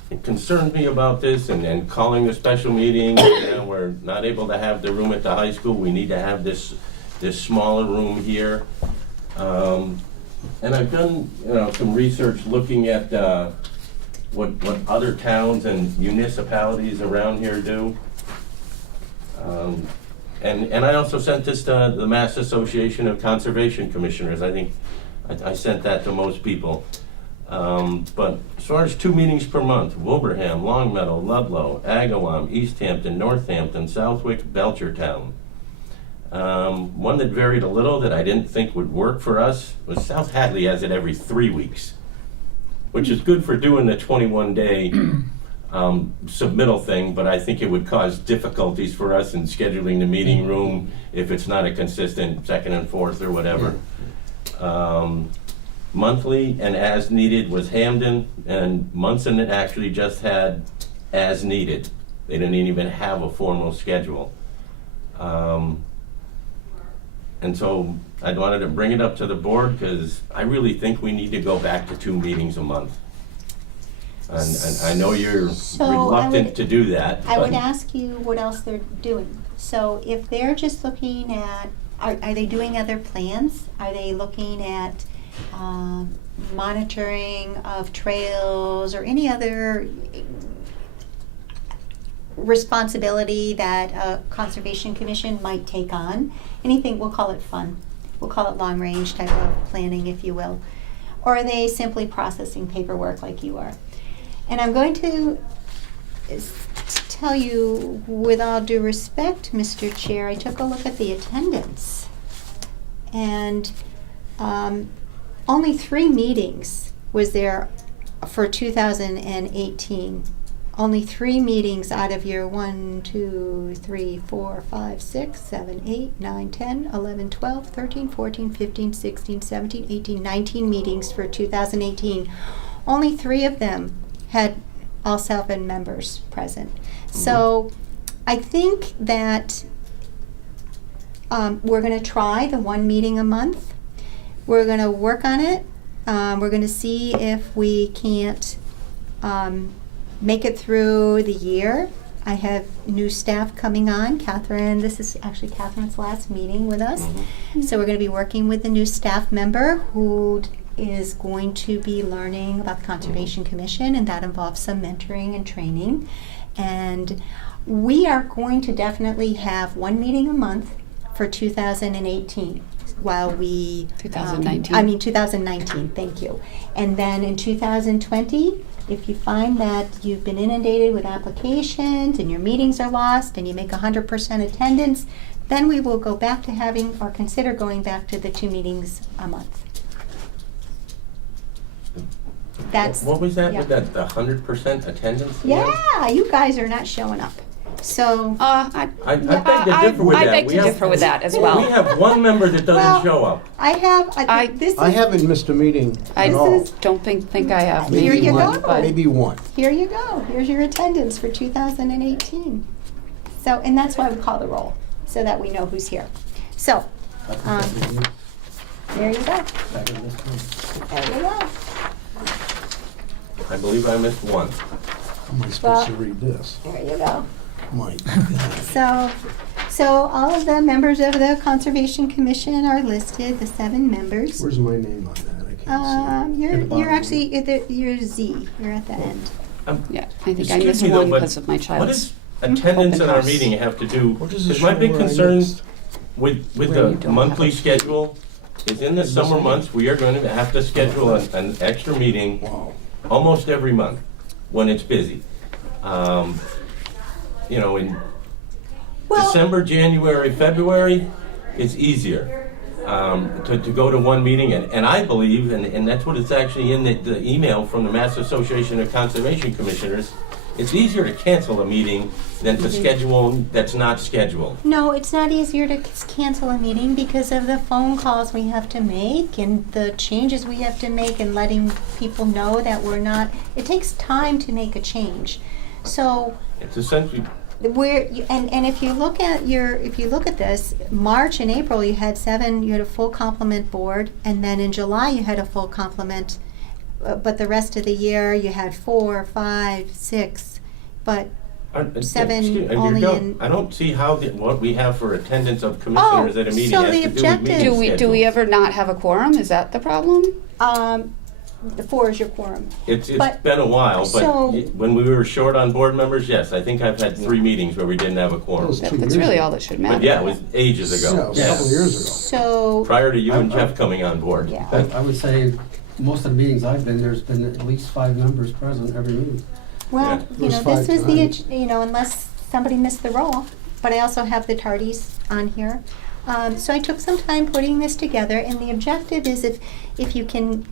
It concerned me about this and calling the special meeting. You know, we're not able to have the room at the high school. We need to have this this smaller room here. And I've done, some research looking at what other towns and municipalities around here do. And I also sent this to the Mass Association of Conservation Commissioners. I think I sent that to most people. But as far as 2 meetings per month, Wilbraham, Longmeadow, Ludlow, Agawam, East Hampton, Northampton, Southwick, Belchertown. One that varied a little that I didn't think would work for us was South Hadley has it every 3 weeks, which is good for doing the 21-day submittal thing, but I think it would cause difficulties for us in scheduling the meeting room if it's not a consistent second and fourth or whatever. Monthly and as needed was Hamden, and Munson actually just had as needed. They didn't even have a formal schedule. And so I wanted to bring it up to the board because I really think we need to go back to 2 meetings a month. And I know you're So reluctant to do that. I would but- ask you what else they're doing. So if they're just looking at, are they doing other plans? Are they looking at monitoring of trails or any other responsibility that a conservation commission might take on? Anything, we'll call it fun. We'll call it long range type of planning, if you will. Or are they simply processing paperwork like you are? And I'm going to tell you, with all due respect, Mr. Chair, I took a look at the attendance. And only 3 meetings was there for 2018. Only 3 meetings out of your 1, 2, 3, 4, 5, 6, 7, 8, 9, 10, 11, 12, 13, 14, 15, 16, 17, 18, 19 meetings for 2018. Only 3 of them had all Southend members present. So I think that we're going to try the 1 meeting a month. We're going to work on it. We're going to see if we can't make it through the year. I have new staff coming on. Catherine, this is actually Catherine's last meeting with us. So we're going to be working with a new staff member who is going to be learning about the Conservation Commission, and that involves some mentoring and training. And we are going to definitely have 1 meeting a month for 2018 while we 2019, thank you. And then in 2020, if you find that you've been inundated with applications and your meetings are lost and you make 100% attendance, then we will go back to having or consider going back to the 2 meetings a month. That's What was that, yeah. with that, the 100% attendance? Yeah, you guys are not showing up. So I beg to differ with I that. beg We to have- differ with that as well. We have 1 member that Well, doesn't show up. I have this is I haven't missed a meeting I at all. don't think I have. Here Maybe you one, go. but Maybe one. here you go. Here's your attendance for 2018. So, and that's why we call the roll, so that we know who's here. So, there you go. There you go. I believe I missed 1. How am I supposed to read this? There you go. My So all of the members of the Conservation Commission are listed, the 7 members. Where's my name on that? I can't see. At the You're bottom. actually, you're Z, you're at the end. yeah, I think I Excuse missed me, though, one but because of my What child's. does attendance Open in our house. meeting have to do? What does it Because my show big where I concern missed? with Where you the don't monthly have it. schedule is in the summer months, we are going to have to schedule an extra meeting Wow. almost every month when it's busy. In Well- December, January, February, it's easier to go to 1 meeting. And I believe, and that's what it's actually in the email from the Mass Association of Conservation Commissioners, it's easier to cancel a meeting than to schedule that's not scheduled. No, it's not easier to cancel a meeting because of the phone calls we have to make and the changes we have to make and letting people know that we're not, it takes time to make a change. So It's essentially, and if you look at this, March and April you had a full complement board, and then in July you had a full complement, but the rest of the year you had 4, 5, 6. But 7 excuse- only you in. don't- I don't see how, what we have for attendance of commissioners at a meeting so has the to do with objective- meeting Do we schedules. ever not have a quorum? Is that the problem? The 4 is your quorum. It's but- been a while, but so- when we were short on board members, yes, I think I've had 3 meetings where we didn't have a quorum. Those- That, 2 that's years really ago. all that should matter. But yeah, it was ages Yeah, ago. it was a couple of years ago. So, Prior to you and Jeff coming on board. yeah. I would say most of the meetings I've been, there's been at least 5 members present every meeting. Well, Yeah. you know, It was this was 5 the, times. unless somebody missed the roll, but I also have the tardies on here. So I took some time putting this together, and the objective is if you can,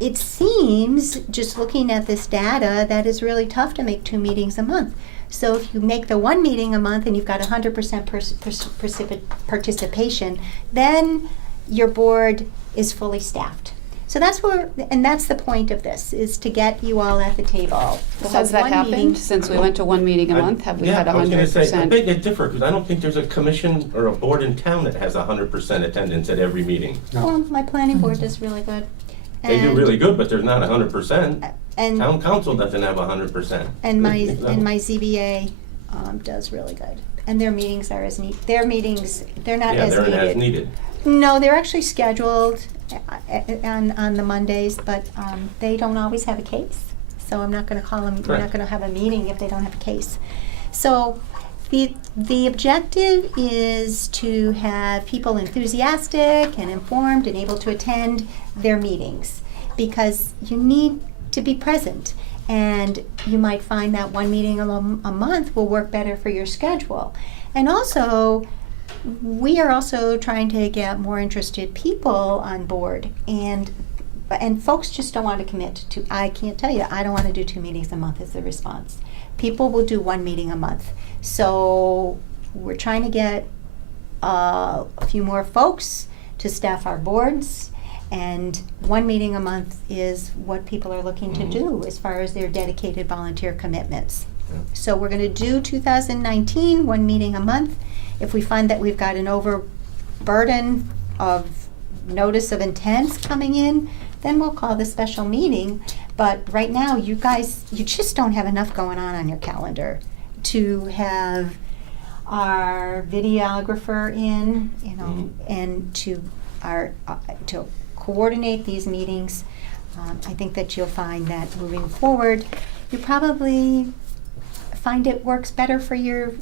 it seems, just looking at this data, that it's really tough to make 2 meetings a month. So if you make the 1 meeting a month and you've got 100% participation, then your board is fully staffed. So that's and that's the point of this, is to get you all at the table. We'll Has have that 1 happened meeting. since we went to 1 meeting a month? Have we had I was gonna say, I 100%? beg to differ, because I don't think there's a commission or a board in town that has 100% attendance at every meeting. Well, my planning board does really good. They do And- really good, but there's not 100%. And Town council doesn't have 100%. and my So- ZBA does really good. And their meetings are as neat. Their meetings, they're not Yeah, as they're needed. as needed. No, they're actually scheduled on the Mondays, but they don't always have a case. So I'm not going to call them. We're Right. not going to have a meeting if they don't have a case. So the objective is to have people enthusiastic and informed and able to attend their meetings, because you need to be present. And you might find that 1 meeting a month will work better for your schedule. And also, we are also trying to get more interested people on board, and folks just don't want to commit to. I can't tell you, I don't want to do 2 meetings a month is the response. People will do 1 meeting a month. So we're trying to get a few more folks to staff our boards, and 1 meeting a month is what people are looking to do as far as their dedicated volunteer commitments. Yeah. So we're going to do 2019, 1 meeting a month. If we find that we've got an overburden of notice of intents coming in, then we'll call the special meeting. But right now, you guys, you just don't have enough going on your calendar to have our videographer in, and to coordinate these meetings. I think that you'll find that moving forward, you probably find it works better for your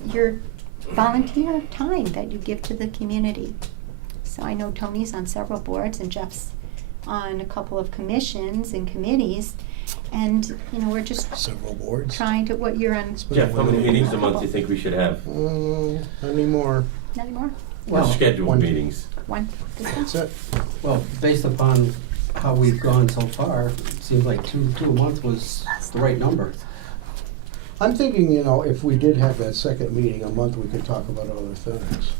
volunteer time that you give to the community. So I know Tony's on several boards and Jeff's on a couple of commissions and committees, and we're just Several boards. trying to, what you're on, Jeff, how many meetings a month do you think we should have? Anymore. not anymore? Well, Scheduled 1. meetings. 1? That's it. Well, based upon how we've gone so far, it seems like two a month was the right number. I'm thinking, if we did have that second meeting a month, we could talk about other things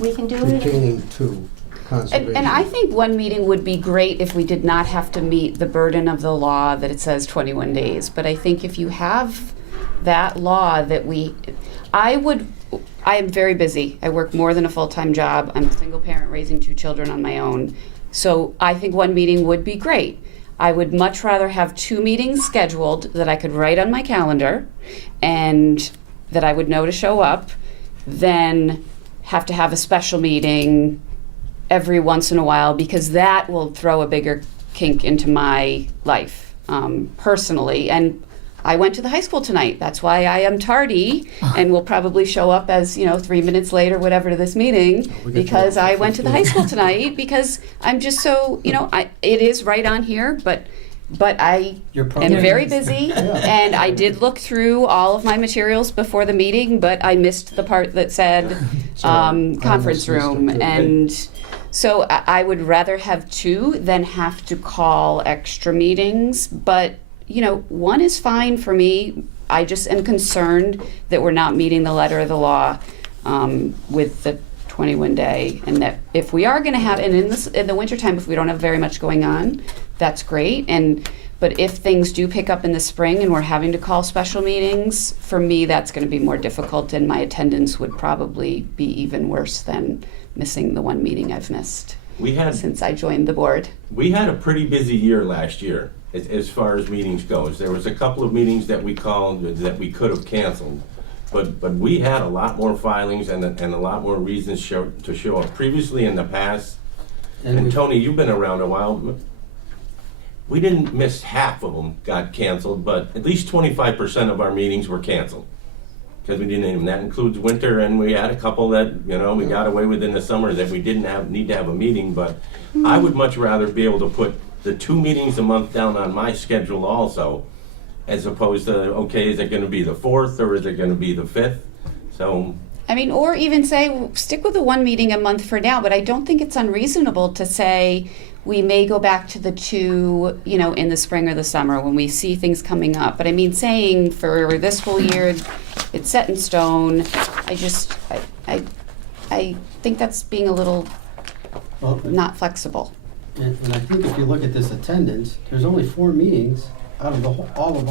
We can do it. pertaining to conservation. And I think 1 meeting would be great if we did not have to meet the burden of the law that it says 21 days. But I think if you have that law that I am very busy. I work more than a full-time job. I'm a single parent raising 2 children on my own. So I think 1 meeting would be great. I would much rather have 2 meetings scheduled that I could write on my calendar and that I would know to show up than have to have a special meeting every once in a while, because that will throw a bigger kink into my life personally. And I went to the high school tonight. That's why I am tardy and will probably show up as 3 minutes late or whatever to this meeting, because I went to the high school tonight, because I'm just so it is right on here, but I Your am program very is- busy, and I did look through all of my materials before the meeting, but I missed the part that said conference room, and so I would rather have 2 than have to call extra meetings. But 1 is fine for me. I just am concerned that we're not meeting the letter of the law with the 21-day, and that if we are going to have, and in the wintertime, if we don't have very much going on, that's great. But if things do pick up in the spring and we're having to call special meetings, for me, that's going to be more difficult, and my attendance would probably be even worse than missing the 1 meeting I've missed since I joined the board. We had a pretty busy year last year as far as meetings goes. There was a couple of meetings that we called that we could have canceled. But we had a lot more filings and a lot more reasons to show up. Previously in the past, and we- Tony, you've been around a while, we didn't miss half of them got canceled, but at least 25% of our meetings were canceled. Because we didn't, and that includes winter, and we had a couple that, we got away with in the summer that we didn't need to have a meeting, but I would much rather be able to put the 2 meetings a month down on my schedule also, as opposed to, okay, is it gonna be the 4th or is it gonna be the 5th? So, I mean, or even say, stick with the 1 meeting a month for now, but I don't think it's unreasonable to say we may go back to the 2, in the spring or the summer when we see things coming up. But I mean, saying for this whole year, it's set in stone, I think that's being a little Well, not flexible. and I think if you look at this attendance, there's only 4 meetings out of all of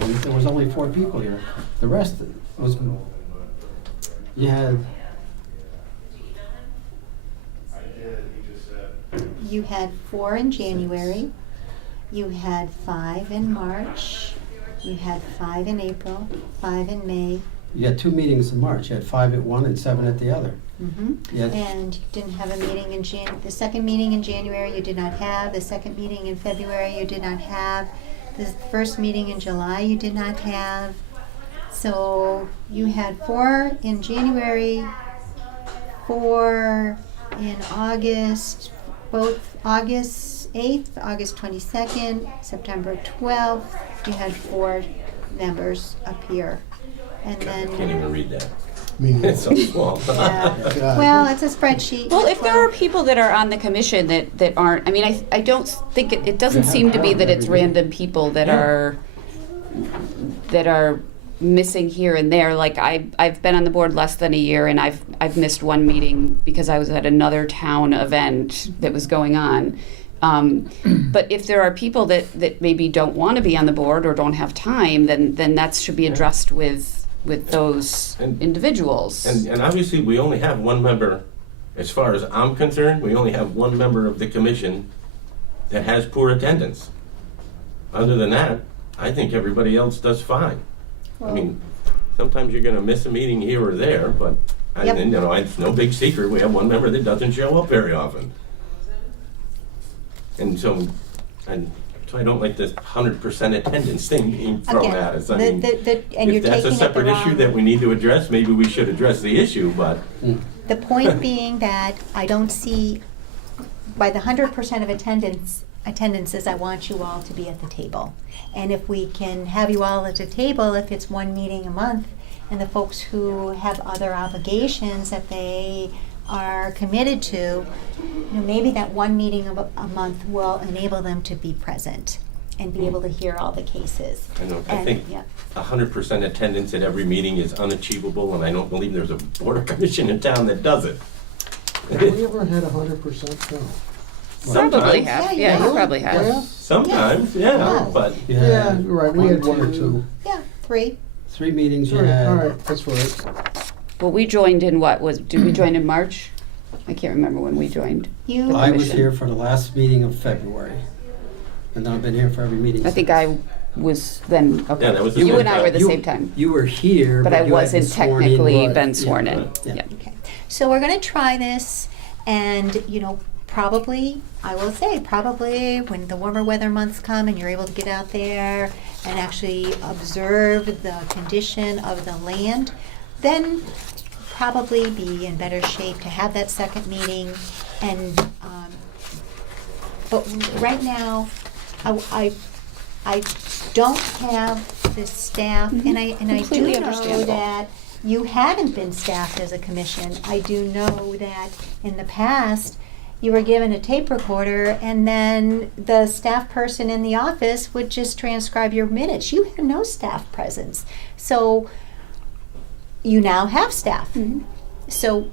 them. There was only 4 people here. The rest was, you had, You had 4 in January, you had 5 in March, you had 5 in April, 5 in May. you had 2 meetings in March. You had 5 at one and 7 at the other. You had- And you didn't have a meeting in the second meeting in January you did not have, the second meeting in February you did not have, the first meeting in July you did not have. So you had 4 in January, 4 in August, both August 8th, August 22nd, September 12th. You had 4 members appear. And I then, can't even read that. Me It's so small. yeah. God. Well, it's a spreadsheet. Well, if there are Well, people that are on the commission that aren't, I mean, I don't think, it doesn't seem to be that it's random people that are missing here and there. Like I've been on the board less than a year, and I've missed 1 meeting because I was at another town event that was going on. But if there are people that maybe don't want to be on the board or don't have time, then that should be addressed with those individuals. And obviously, we only have 1 member, as far as I'm concerned, we only have 1 member of the commission that has poor attendance. Other than that, I think everybody else does fine. I mean, sometimes you're gonna miss a meeting here or there, but, Yep. it's no big secret, we have 1 member that doesn't show up very often. And so I don't like this 100% attendance thing being thrown Again, at us. I the- mean, and you're if that's taking a it the separate issue wrong- that we need to address, maybe we should address the issue, but The point being that I don't see, by the 100% of attendances, I want you all to be at the table. And if we can have you all at the table, if it's 1 meeting a month, and the folks who have other obligations that they are committed to, maybe that 1 meeting a month will enable them to be present and be able to hear all the cases. I think Yeah. 100% attendance at every meeting is unachievable, and I don't believe there's a board or commission in town that does it. Have we ever had 100% no? Probably Sometimes. have, Yeah, yeah, you you have. probably have. Yeah? Sometimes, yeah, Yeah. but Yeah, right, we had 1 or 2. Yeah, 3. 3 meetings you All had. right, that's right. Well, we joined in did we join in March? I can't remember when we joined. You, I was commission. here for the last meeting of February. And then I've been here for every meeting. I think since. I was then, okay. Yeah, that was the You same and I were time. the same time, You were here, but I you hadn't wasn't sworn in. technically right. been sworn in. Right. Yeah. Yeah. Okay, so we're gonna try this, and, probably, I will say, probably when the warmer weather months come and you're able to get out there and actually observe the condition of the land, then probably be in better shape to have that second meeting. And, but right now, I don't have the staff, and I do Completely know understandable. that you hadn't been staffed as a commission. I do know that in the past, you were given a tape recorder, and then the staff person in the office would just transcribe your minutes. You had no staff presence. So you now have staff. Mhm. So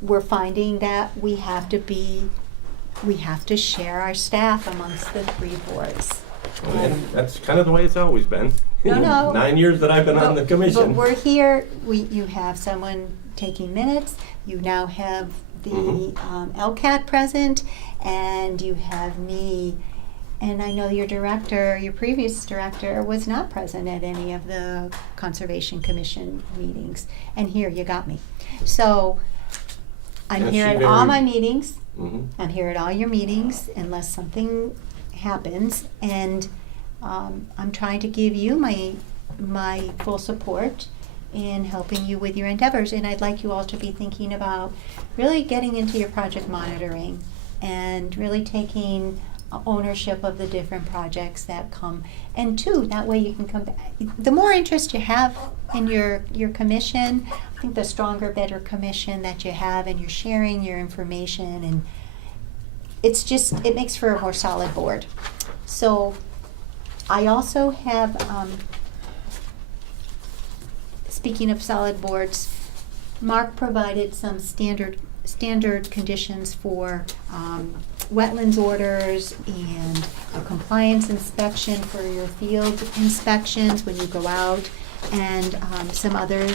we're finding that we have to share our staff amongst the 3 boards. and that's kind of the way it's always been. No. 9 years that I've been on the But commission. we're here, you have someone taking minutes, you now have the Mhm. LCAT present, and you have me, And I know your director, your previous director, was not present at any of the Conservation Commission meetings. And here, you got me. So, I'm Yes, here she at all very- my meetings. Mhm. I'm here at all your meetings unless something happens. And I'm trying to give you my full support in helping you with your endeavors. And I'd like you all to be thinking about really getting into your project monitoring and really taking ownership of the different projects that come. And two, that way you can come back. The more interest you have in your commission, I think the stronger, better commission that you have, and you're sharing your information, and it makes for a more solid board. So I also have, speaking of solid boards, Mark provided some standard conditions for wetlands orders and a compliance inspection for your field inspections when you go out, and some other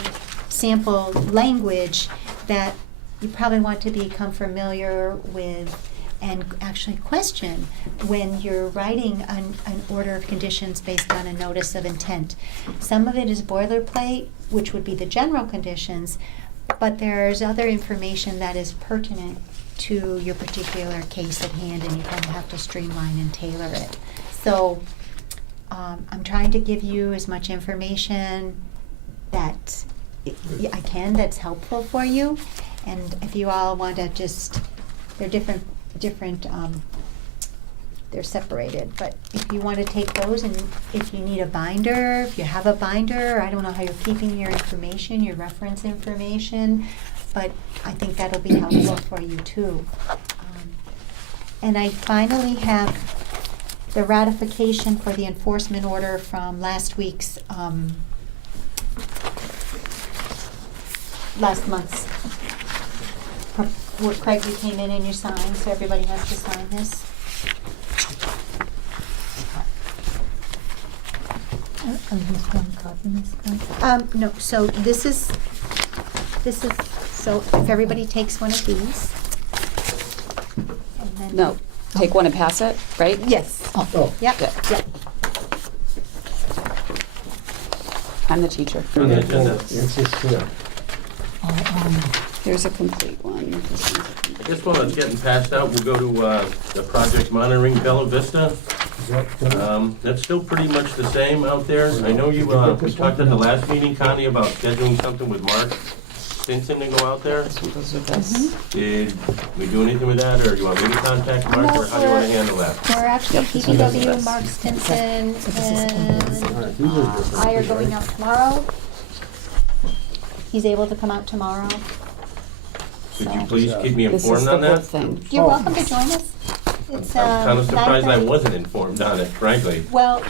sample language that you probably want to become familiar with and actually question when you're writing an order of conditions based on a notice of intent. Some of it is boilerplate, which would be the general conditions, but there's other information that is pertinent to your particular case at hand, and you kind of have to streamline and tailor it. So I'm trying to give you as much information that I can that's helpful for you. And if you all want to just, they're different, they're separated, but if you want to take those, and if you need a binder, if you have a binder, I don't know how you're keeping your information, your reference information, but I think that'll be helpful for you too. And I finally have the ratification for the enforcement order from last week's, last month's, where Craig, you came in and you signed, so everybody has to sign this. Just one copy, Ms. White. No, so this is, so if everybody takes one of these. And then. No, take one and pass it, right? Yes. Oh, Yep, Good. yep. I'm the teacher. On the agenda. it's just here. Here's a complete one. This one's a complete This one that's getting passed out, we'll go to the project monitoring Bella Vista. Is that, That's still pretty much the same out there. I know you, we talked at the last meeting, Connie, about scheduling something with Mark Stinson to go out there. This one goes with this. Did we do anything with that, or do you want me to contact Mark, or how do you want to handle that? We're actually, Yep, this one goes with DPW, this. Mark Stinson, So this is and all right, these are different. I are going out tomorrow. He's able to come out tomorrow. Could you please keep me This is informed the on whole that? thing. You're Oh. welcome to join us. It's, I'm kind of surprised I 9:30. wasn't informed on it, frankly. Well,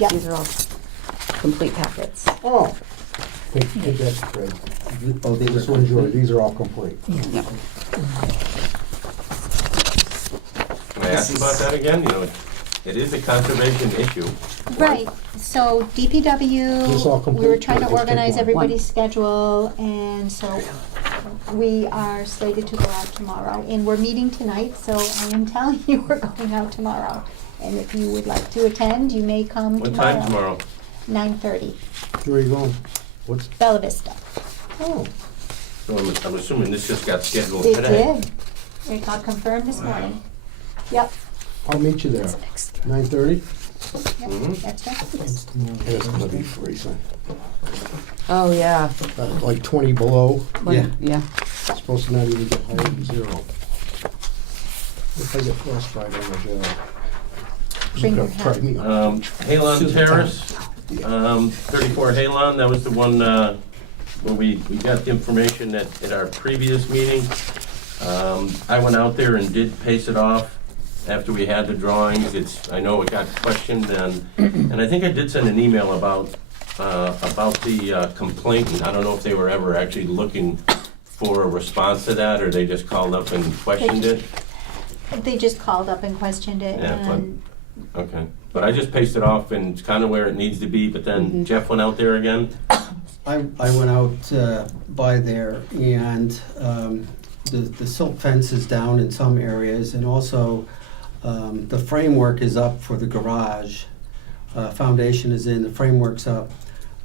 yeah. These are all complete packets. Oh. Take that, Craig. Oh, this one's yours, these are all complete. Yep. Can I ask you about that again? You know, it is a conservation issue. Right, so This all DPW, complete? we were trying to Just take organize one. everybody's schedule, and so we are slated to go out tomorrow. And we're meeting tonight, so I am telling you, we're going out tomorrow. And if you would like to attend, you may come What tomorrow. time tomorrow? 9:30, Where are you going? What's, Bella Vista. oh, So I'm assuming this just got scheduled It today. did, it got confirmed this morning. Yep, I'll meet you there. 9:30? yep, Mhm. that's right. It's gonna be freezing. Oh, yeah. Like 20 below. Yeah. Yeah. It's supposed to not even get higher than 0. If I get frostbite on the job. Bring your Try hat. me on. Halon Terrace, 34 Halon, that was the one where we got the information at our previous meeting. I went out there and did pace it off after we had the drawings. I know it got questioned, and I think I did send an email about the complaint. I don't know if they were ever actually looking for a response to that, or they just called up and questioned it. They just called up and questioned it, Yeah, but- and Okay, but I just paced it off, and it's kind of where it needs to be, but then Jeff went out there again. I went out by there, and the silt fence is down in some areas, and also The framework is up for the garage. Foundation is in, the framework's up.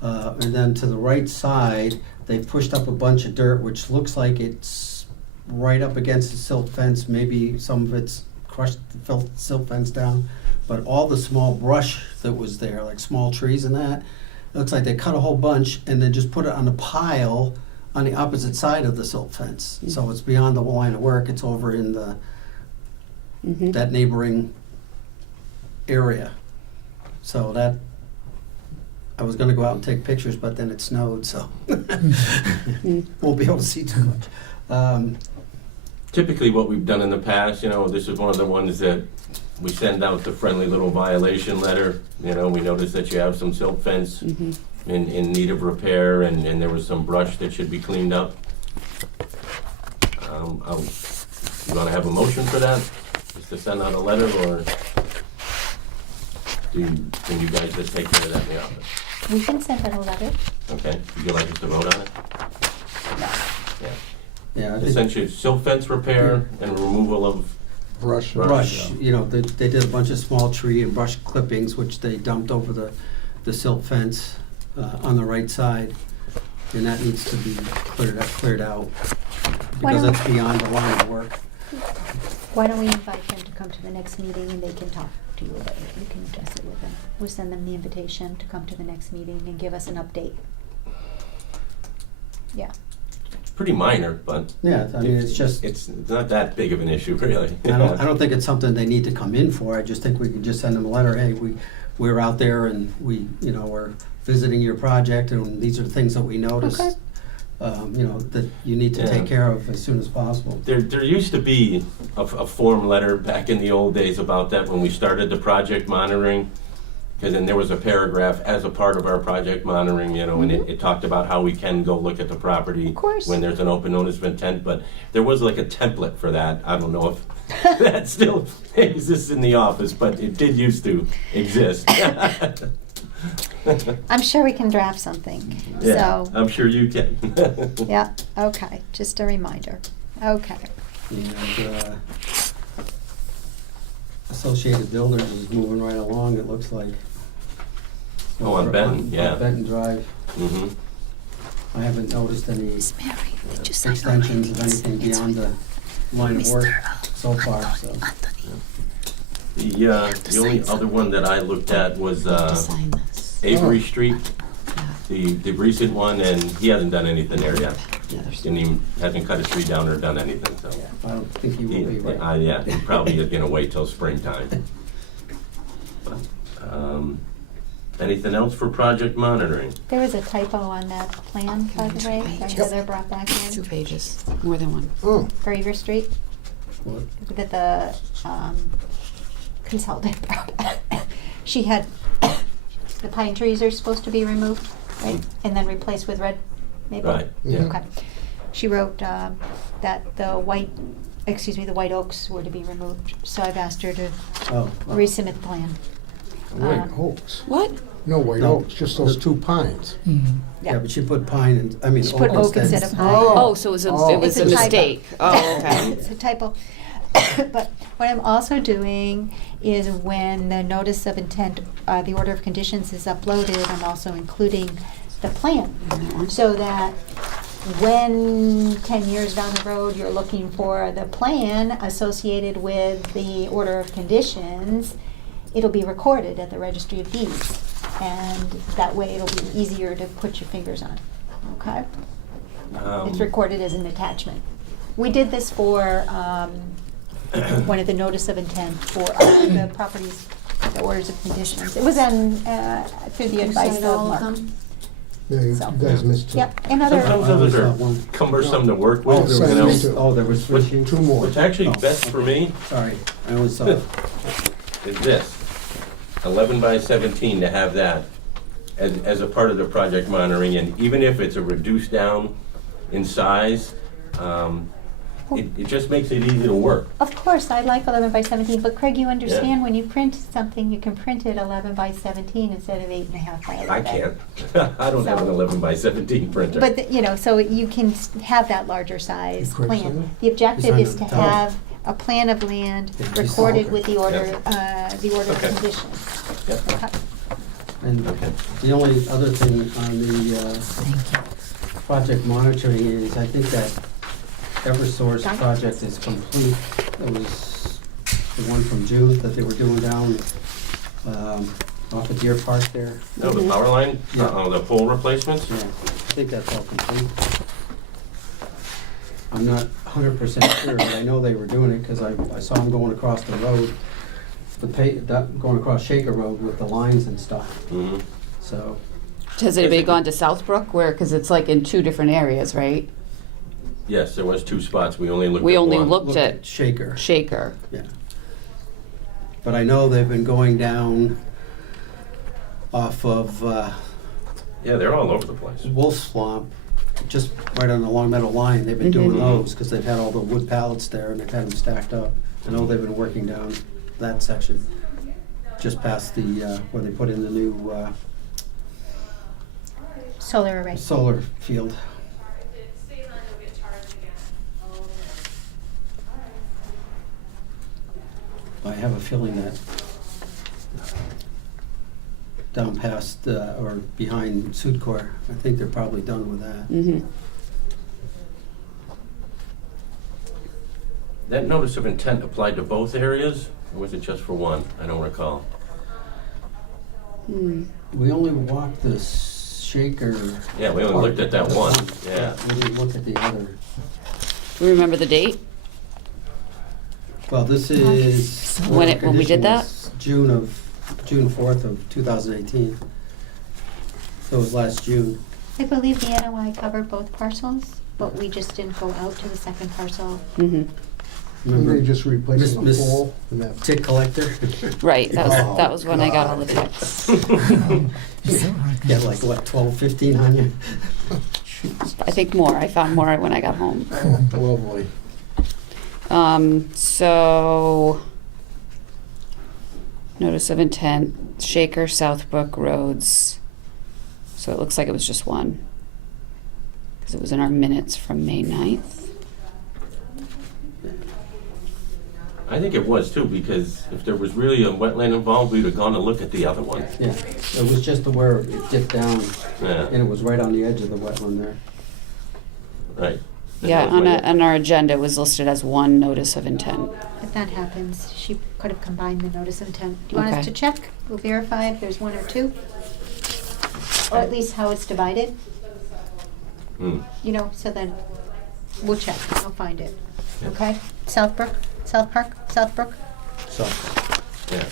And then to the right side, they've pushed up a bunch of dirt, which looks like it's right up against the silt fence. Maybe some of it's crushed the silt fence down. But all the small brush that was there, like small trees and that, it looks like they cut a whole bunch and then just put it on a pile on the opposite side of the silt fence. So it's beyond the line of work, it's over in the, that neighboring area. So that, I was gonna go out and take pictures, but then it snowed, so won't be able to see too much. Typically, what we've done in the past, you know, this is one of the ones that we send out the friendly little violation letter. You know, we notice that you have some silt fence in need of repair, and there was some brush that should be cleaned up. You wanna have a motion for that? Just to send out a letter, or can you guys just take care of that in the office? We can send out a letter. Okay, would you like us to vote on it? Yeah. Yeah, I think Essentially, it's silt fence repair and removal of Brush. brush, you know, they did a bunch of small tree and brush clippings, which they dumped over the silt fence on the right side. And that needs to be cleared out, Why because don't- that's beyond the line of work. Why don't we invite them to come to the next meeting and they can talk to you about it. You can address it with them. We'll send them the invitation to come to the next meeting and give us an update. Yeah. pretty minor, but Yeah, I mean, it's just, it's not that big of an issue, really. I don't think it's something they need to come in for. I just think we could just send them a letter, hey, we're out there and we're visiting your project and these are the things that we noticed. Okay. That you need to take care of as soon as possible. There used to be a form letter back in the old days about that when we started the project monitoring. Because then there was a paragraph as a part of our project monitoring, and it talked about how we can go look at the property Of course. when there's an open notice of intent, but there was like a template for that. I don't know if that still exists in the office, but it did used to exist. I'm sure we can draft something. Yeah, So, I'm sure you can. yeah, okay, just a reminder. Okay. And Associated Builders is moving right along, it looks like. Oh, on Benton, yeah. On Benton Drive. Mhm. I haven't noticed any Miss Mary, did you sign extensions of already? anything It's beyond the line of work so far, so. Anthony, The only other one that I looked at was you have to sign this. Avery Street, the recent one, and he hasn't done anything there yet. Yeah, there's- Hasn't cut a tree down or done anything, so. I don't think you will be, right? Yeah, he probably is gonna wait till springtime. But, anything else for project monitoring? There was a typo on that plan, by the way, that Heather brought back 2 in pages, more than one. Oh, for Avery Street, What? that the consultant brought back. She had, the pine trees are supposed to be removed, right, and then replaced with red maple? Right, yeah. Okay. She wrote that the white oaks were to be removed, so I've asked her to Oh, well, resubmit the plan. white oaks. What? No white No. oaks, just those 2 pines. yeah, but she put pine and, I mean, She put oak instead of pine. Oh, so it was Oh. it was It's a a typo. mistake. Oh, okay. It's a typo. But what I'm also doing is when the notice of intent, the order of conditions is uploaded, I'm also including the plan. So that when 10 years down the road, you're looking for the plan associated with the order of conditions, it'll be recorded at the Registry of Deeds. And that way it'll be easier to put your fingers on, okay? It's recorded as an attachment. We did this for one of the notice of intent for the properties, the orders of conditions. It was on, through the advice of Mark. Yeah, you So- guys missed 2. Yep, another, Sometimes those are cumbersome to work Oh, with, sorry, you know. me too. Oh, there was 3. 2 more. What's actually Oh. best for me Sorry, I was, is this, 11 by 17, to have that as a part of the project monitoring, and even if it's a reduced down in size, it just makes it easy to work. of course, I like 11 by 17, but Craig, you understand when you print something, you can print it 11 by 17 instead of 8.5 by 11. I can't. I don't have an So- 11 by 17 printer. But, so you can have that larger size Craig plan. said it? The objective It's is on to the top. have a plan of land Yeah, recorded okay. with the order, the order of Okay. conditions. Yep. Okay. And Okay. the only other thing on the Thank you. project monitoring is, I think that Eversource Done. project is complete. It was the one from June that they were doing down off of Deer Park there. No, the power line, Yeah. the pole replacements? Yeah, I think that's all complete. I'm not 100% sure, but I know they were doing it because I saw them going across the road, going across Shaker Road with the lines and stuff, Mhm. so. Has anybody gone to Southbrook where, because it's like in two different areas, right? Yes, there was 2 spots, we only looked at one. We only looked Look at Shaker, Shaker. yeah. But I know they've been going down off of Yeah, they're all over the place. Wolf Swamp, just right on the Long Meadow line. They've been doing Mhm. those because they've had all the wood pallets there and they've had them stacked up. I know they've been working down that section, just past the, where they put in the new Solar array. solar field. I have a feeling that down past, or behind Sudcor, I think they're probably done with that. Mm-hmm. That notice of intent applied to both areas, or was it just for one? I don't recall. We only walked the Shaker. Yeah, we only looked at that one, yeah. We didn't look at the other. Do you remember the date? Well, this is. When we did that? June 4th of 2018. So it was last June. I believe the NOI covered both parcels, but we just didn't go out to the second parcel. Mm-hmm. Remember, They just replacing the Miss- pole and that. tick collector? Right, Oh, that was when I got all the texts. So organized. Get like, what, 12, 15 on you? I think more. I found more when I got home. Oh, boy. So, notice of intent, Shaker, Southbrook roads. So it looks like it was just one. Because it was in our minutes from May 9th. I think it was too, because if there was really a wetland involved, we'd have gone to look at the other one. Yeah, it was just where it dipped down, Yeah, and it was right on the edge of the wetland there. right. Yeah, on our agenda it was listed as one notice of intent. If that happens, she could have combined the notice of intent. Do you want us Okay. to check? We'll verify if there's one or two? Or at least how it's divided, Hmm. you know, so then we'll check. I'll find it. Okay? Southbrook? South Park? Southbrook? So, Yeah.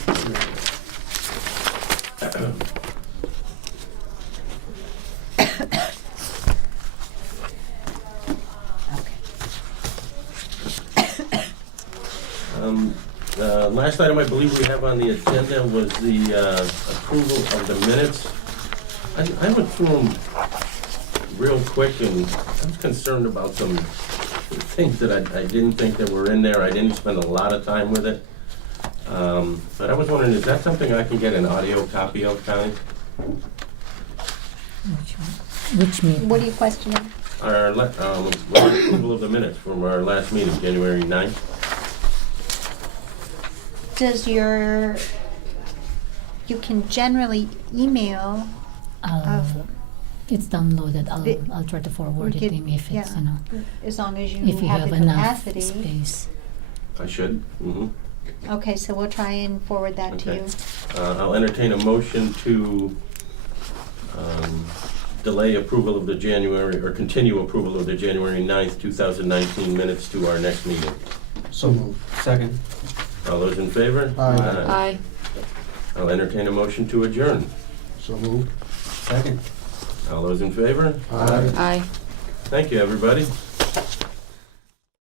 Last item I believe we have on the agenda was the approval of the minutes. I went through them real quick, and I was concerned about some things that I didn't think that were in there. I didn't spend a lot of time with it. But I was wondering, is that something I can get an audio copy of, Connie? Which one? Which meeting? What are you questioning? Our approval of the minutes from our last meeting, January 9th. Does your, you can generally email, It's downloaded. The- I'll try to forward it could- to him if it's, yeah. you know, as long as if you you have have the enough capacity. space. I should. Mm-hmm. Okay, so we'll try and forward that to Okay. you. I'll entertain a motion to delay approval of the January, or continue approval of the January 9th, 2019 minutes to our next meeting. so moved. Second. All those in favor? Aye. Aye. I'll entertain a motion to adjourn. So moved. Second. All those in favor? Aye. Aye. Thank you, everybody.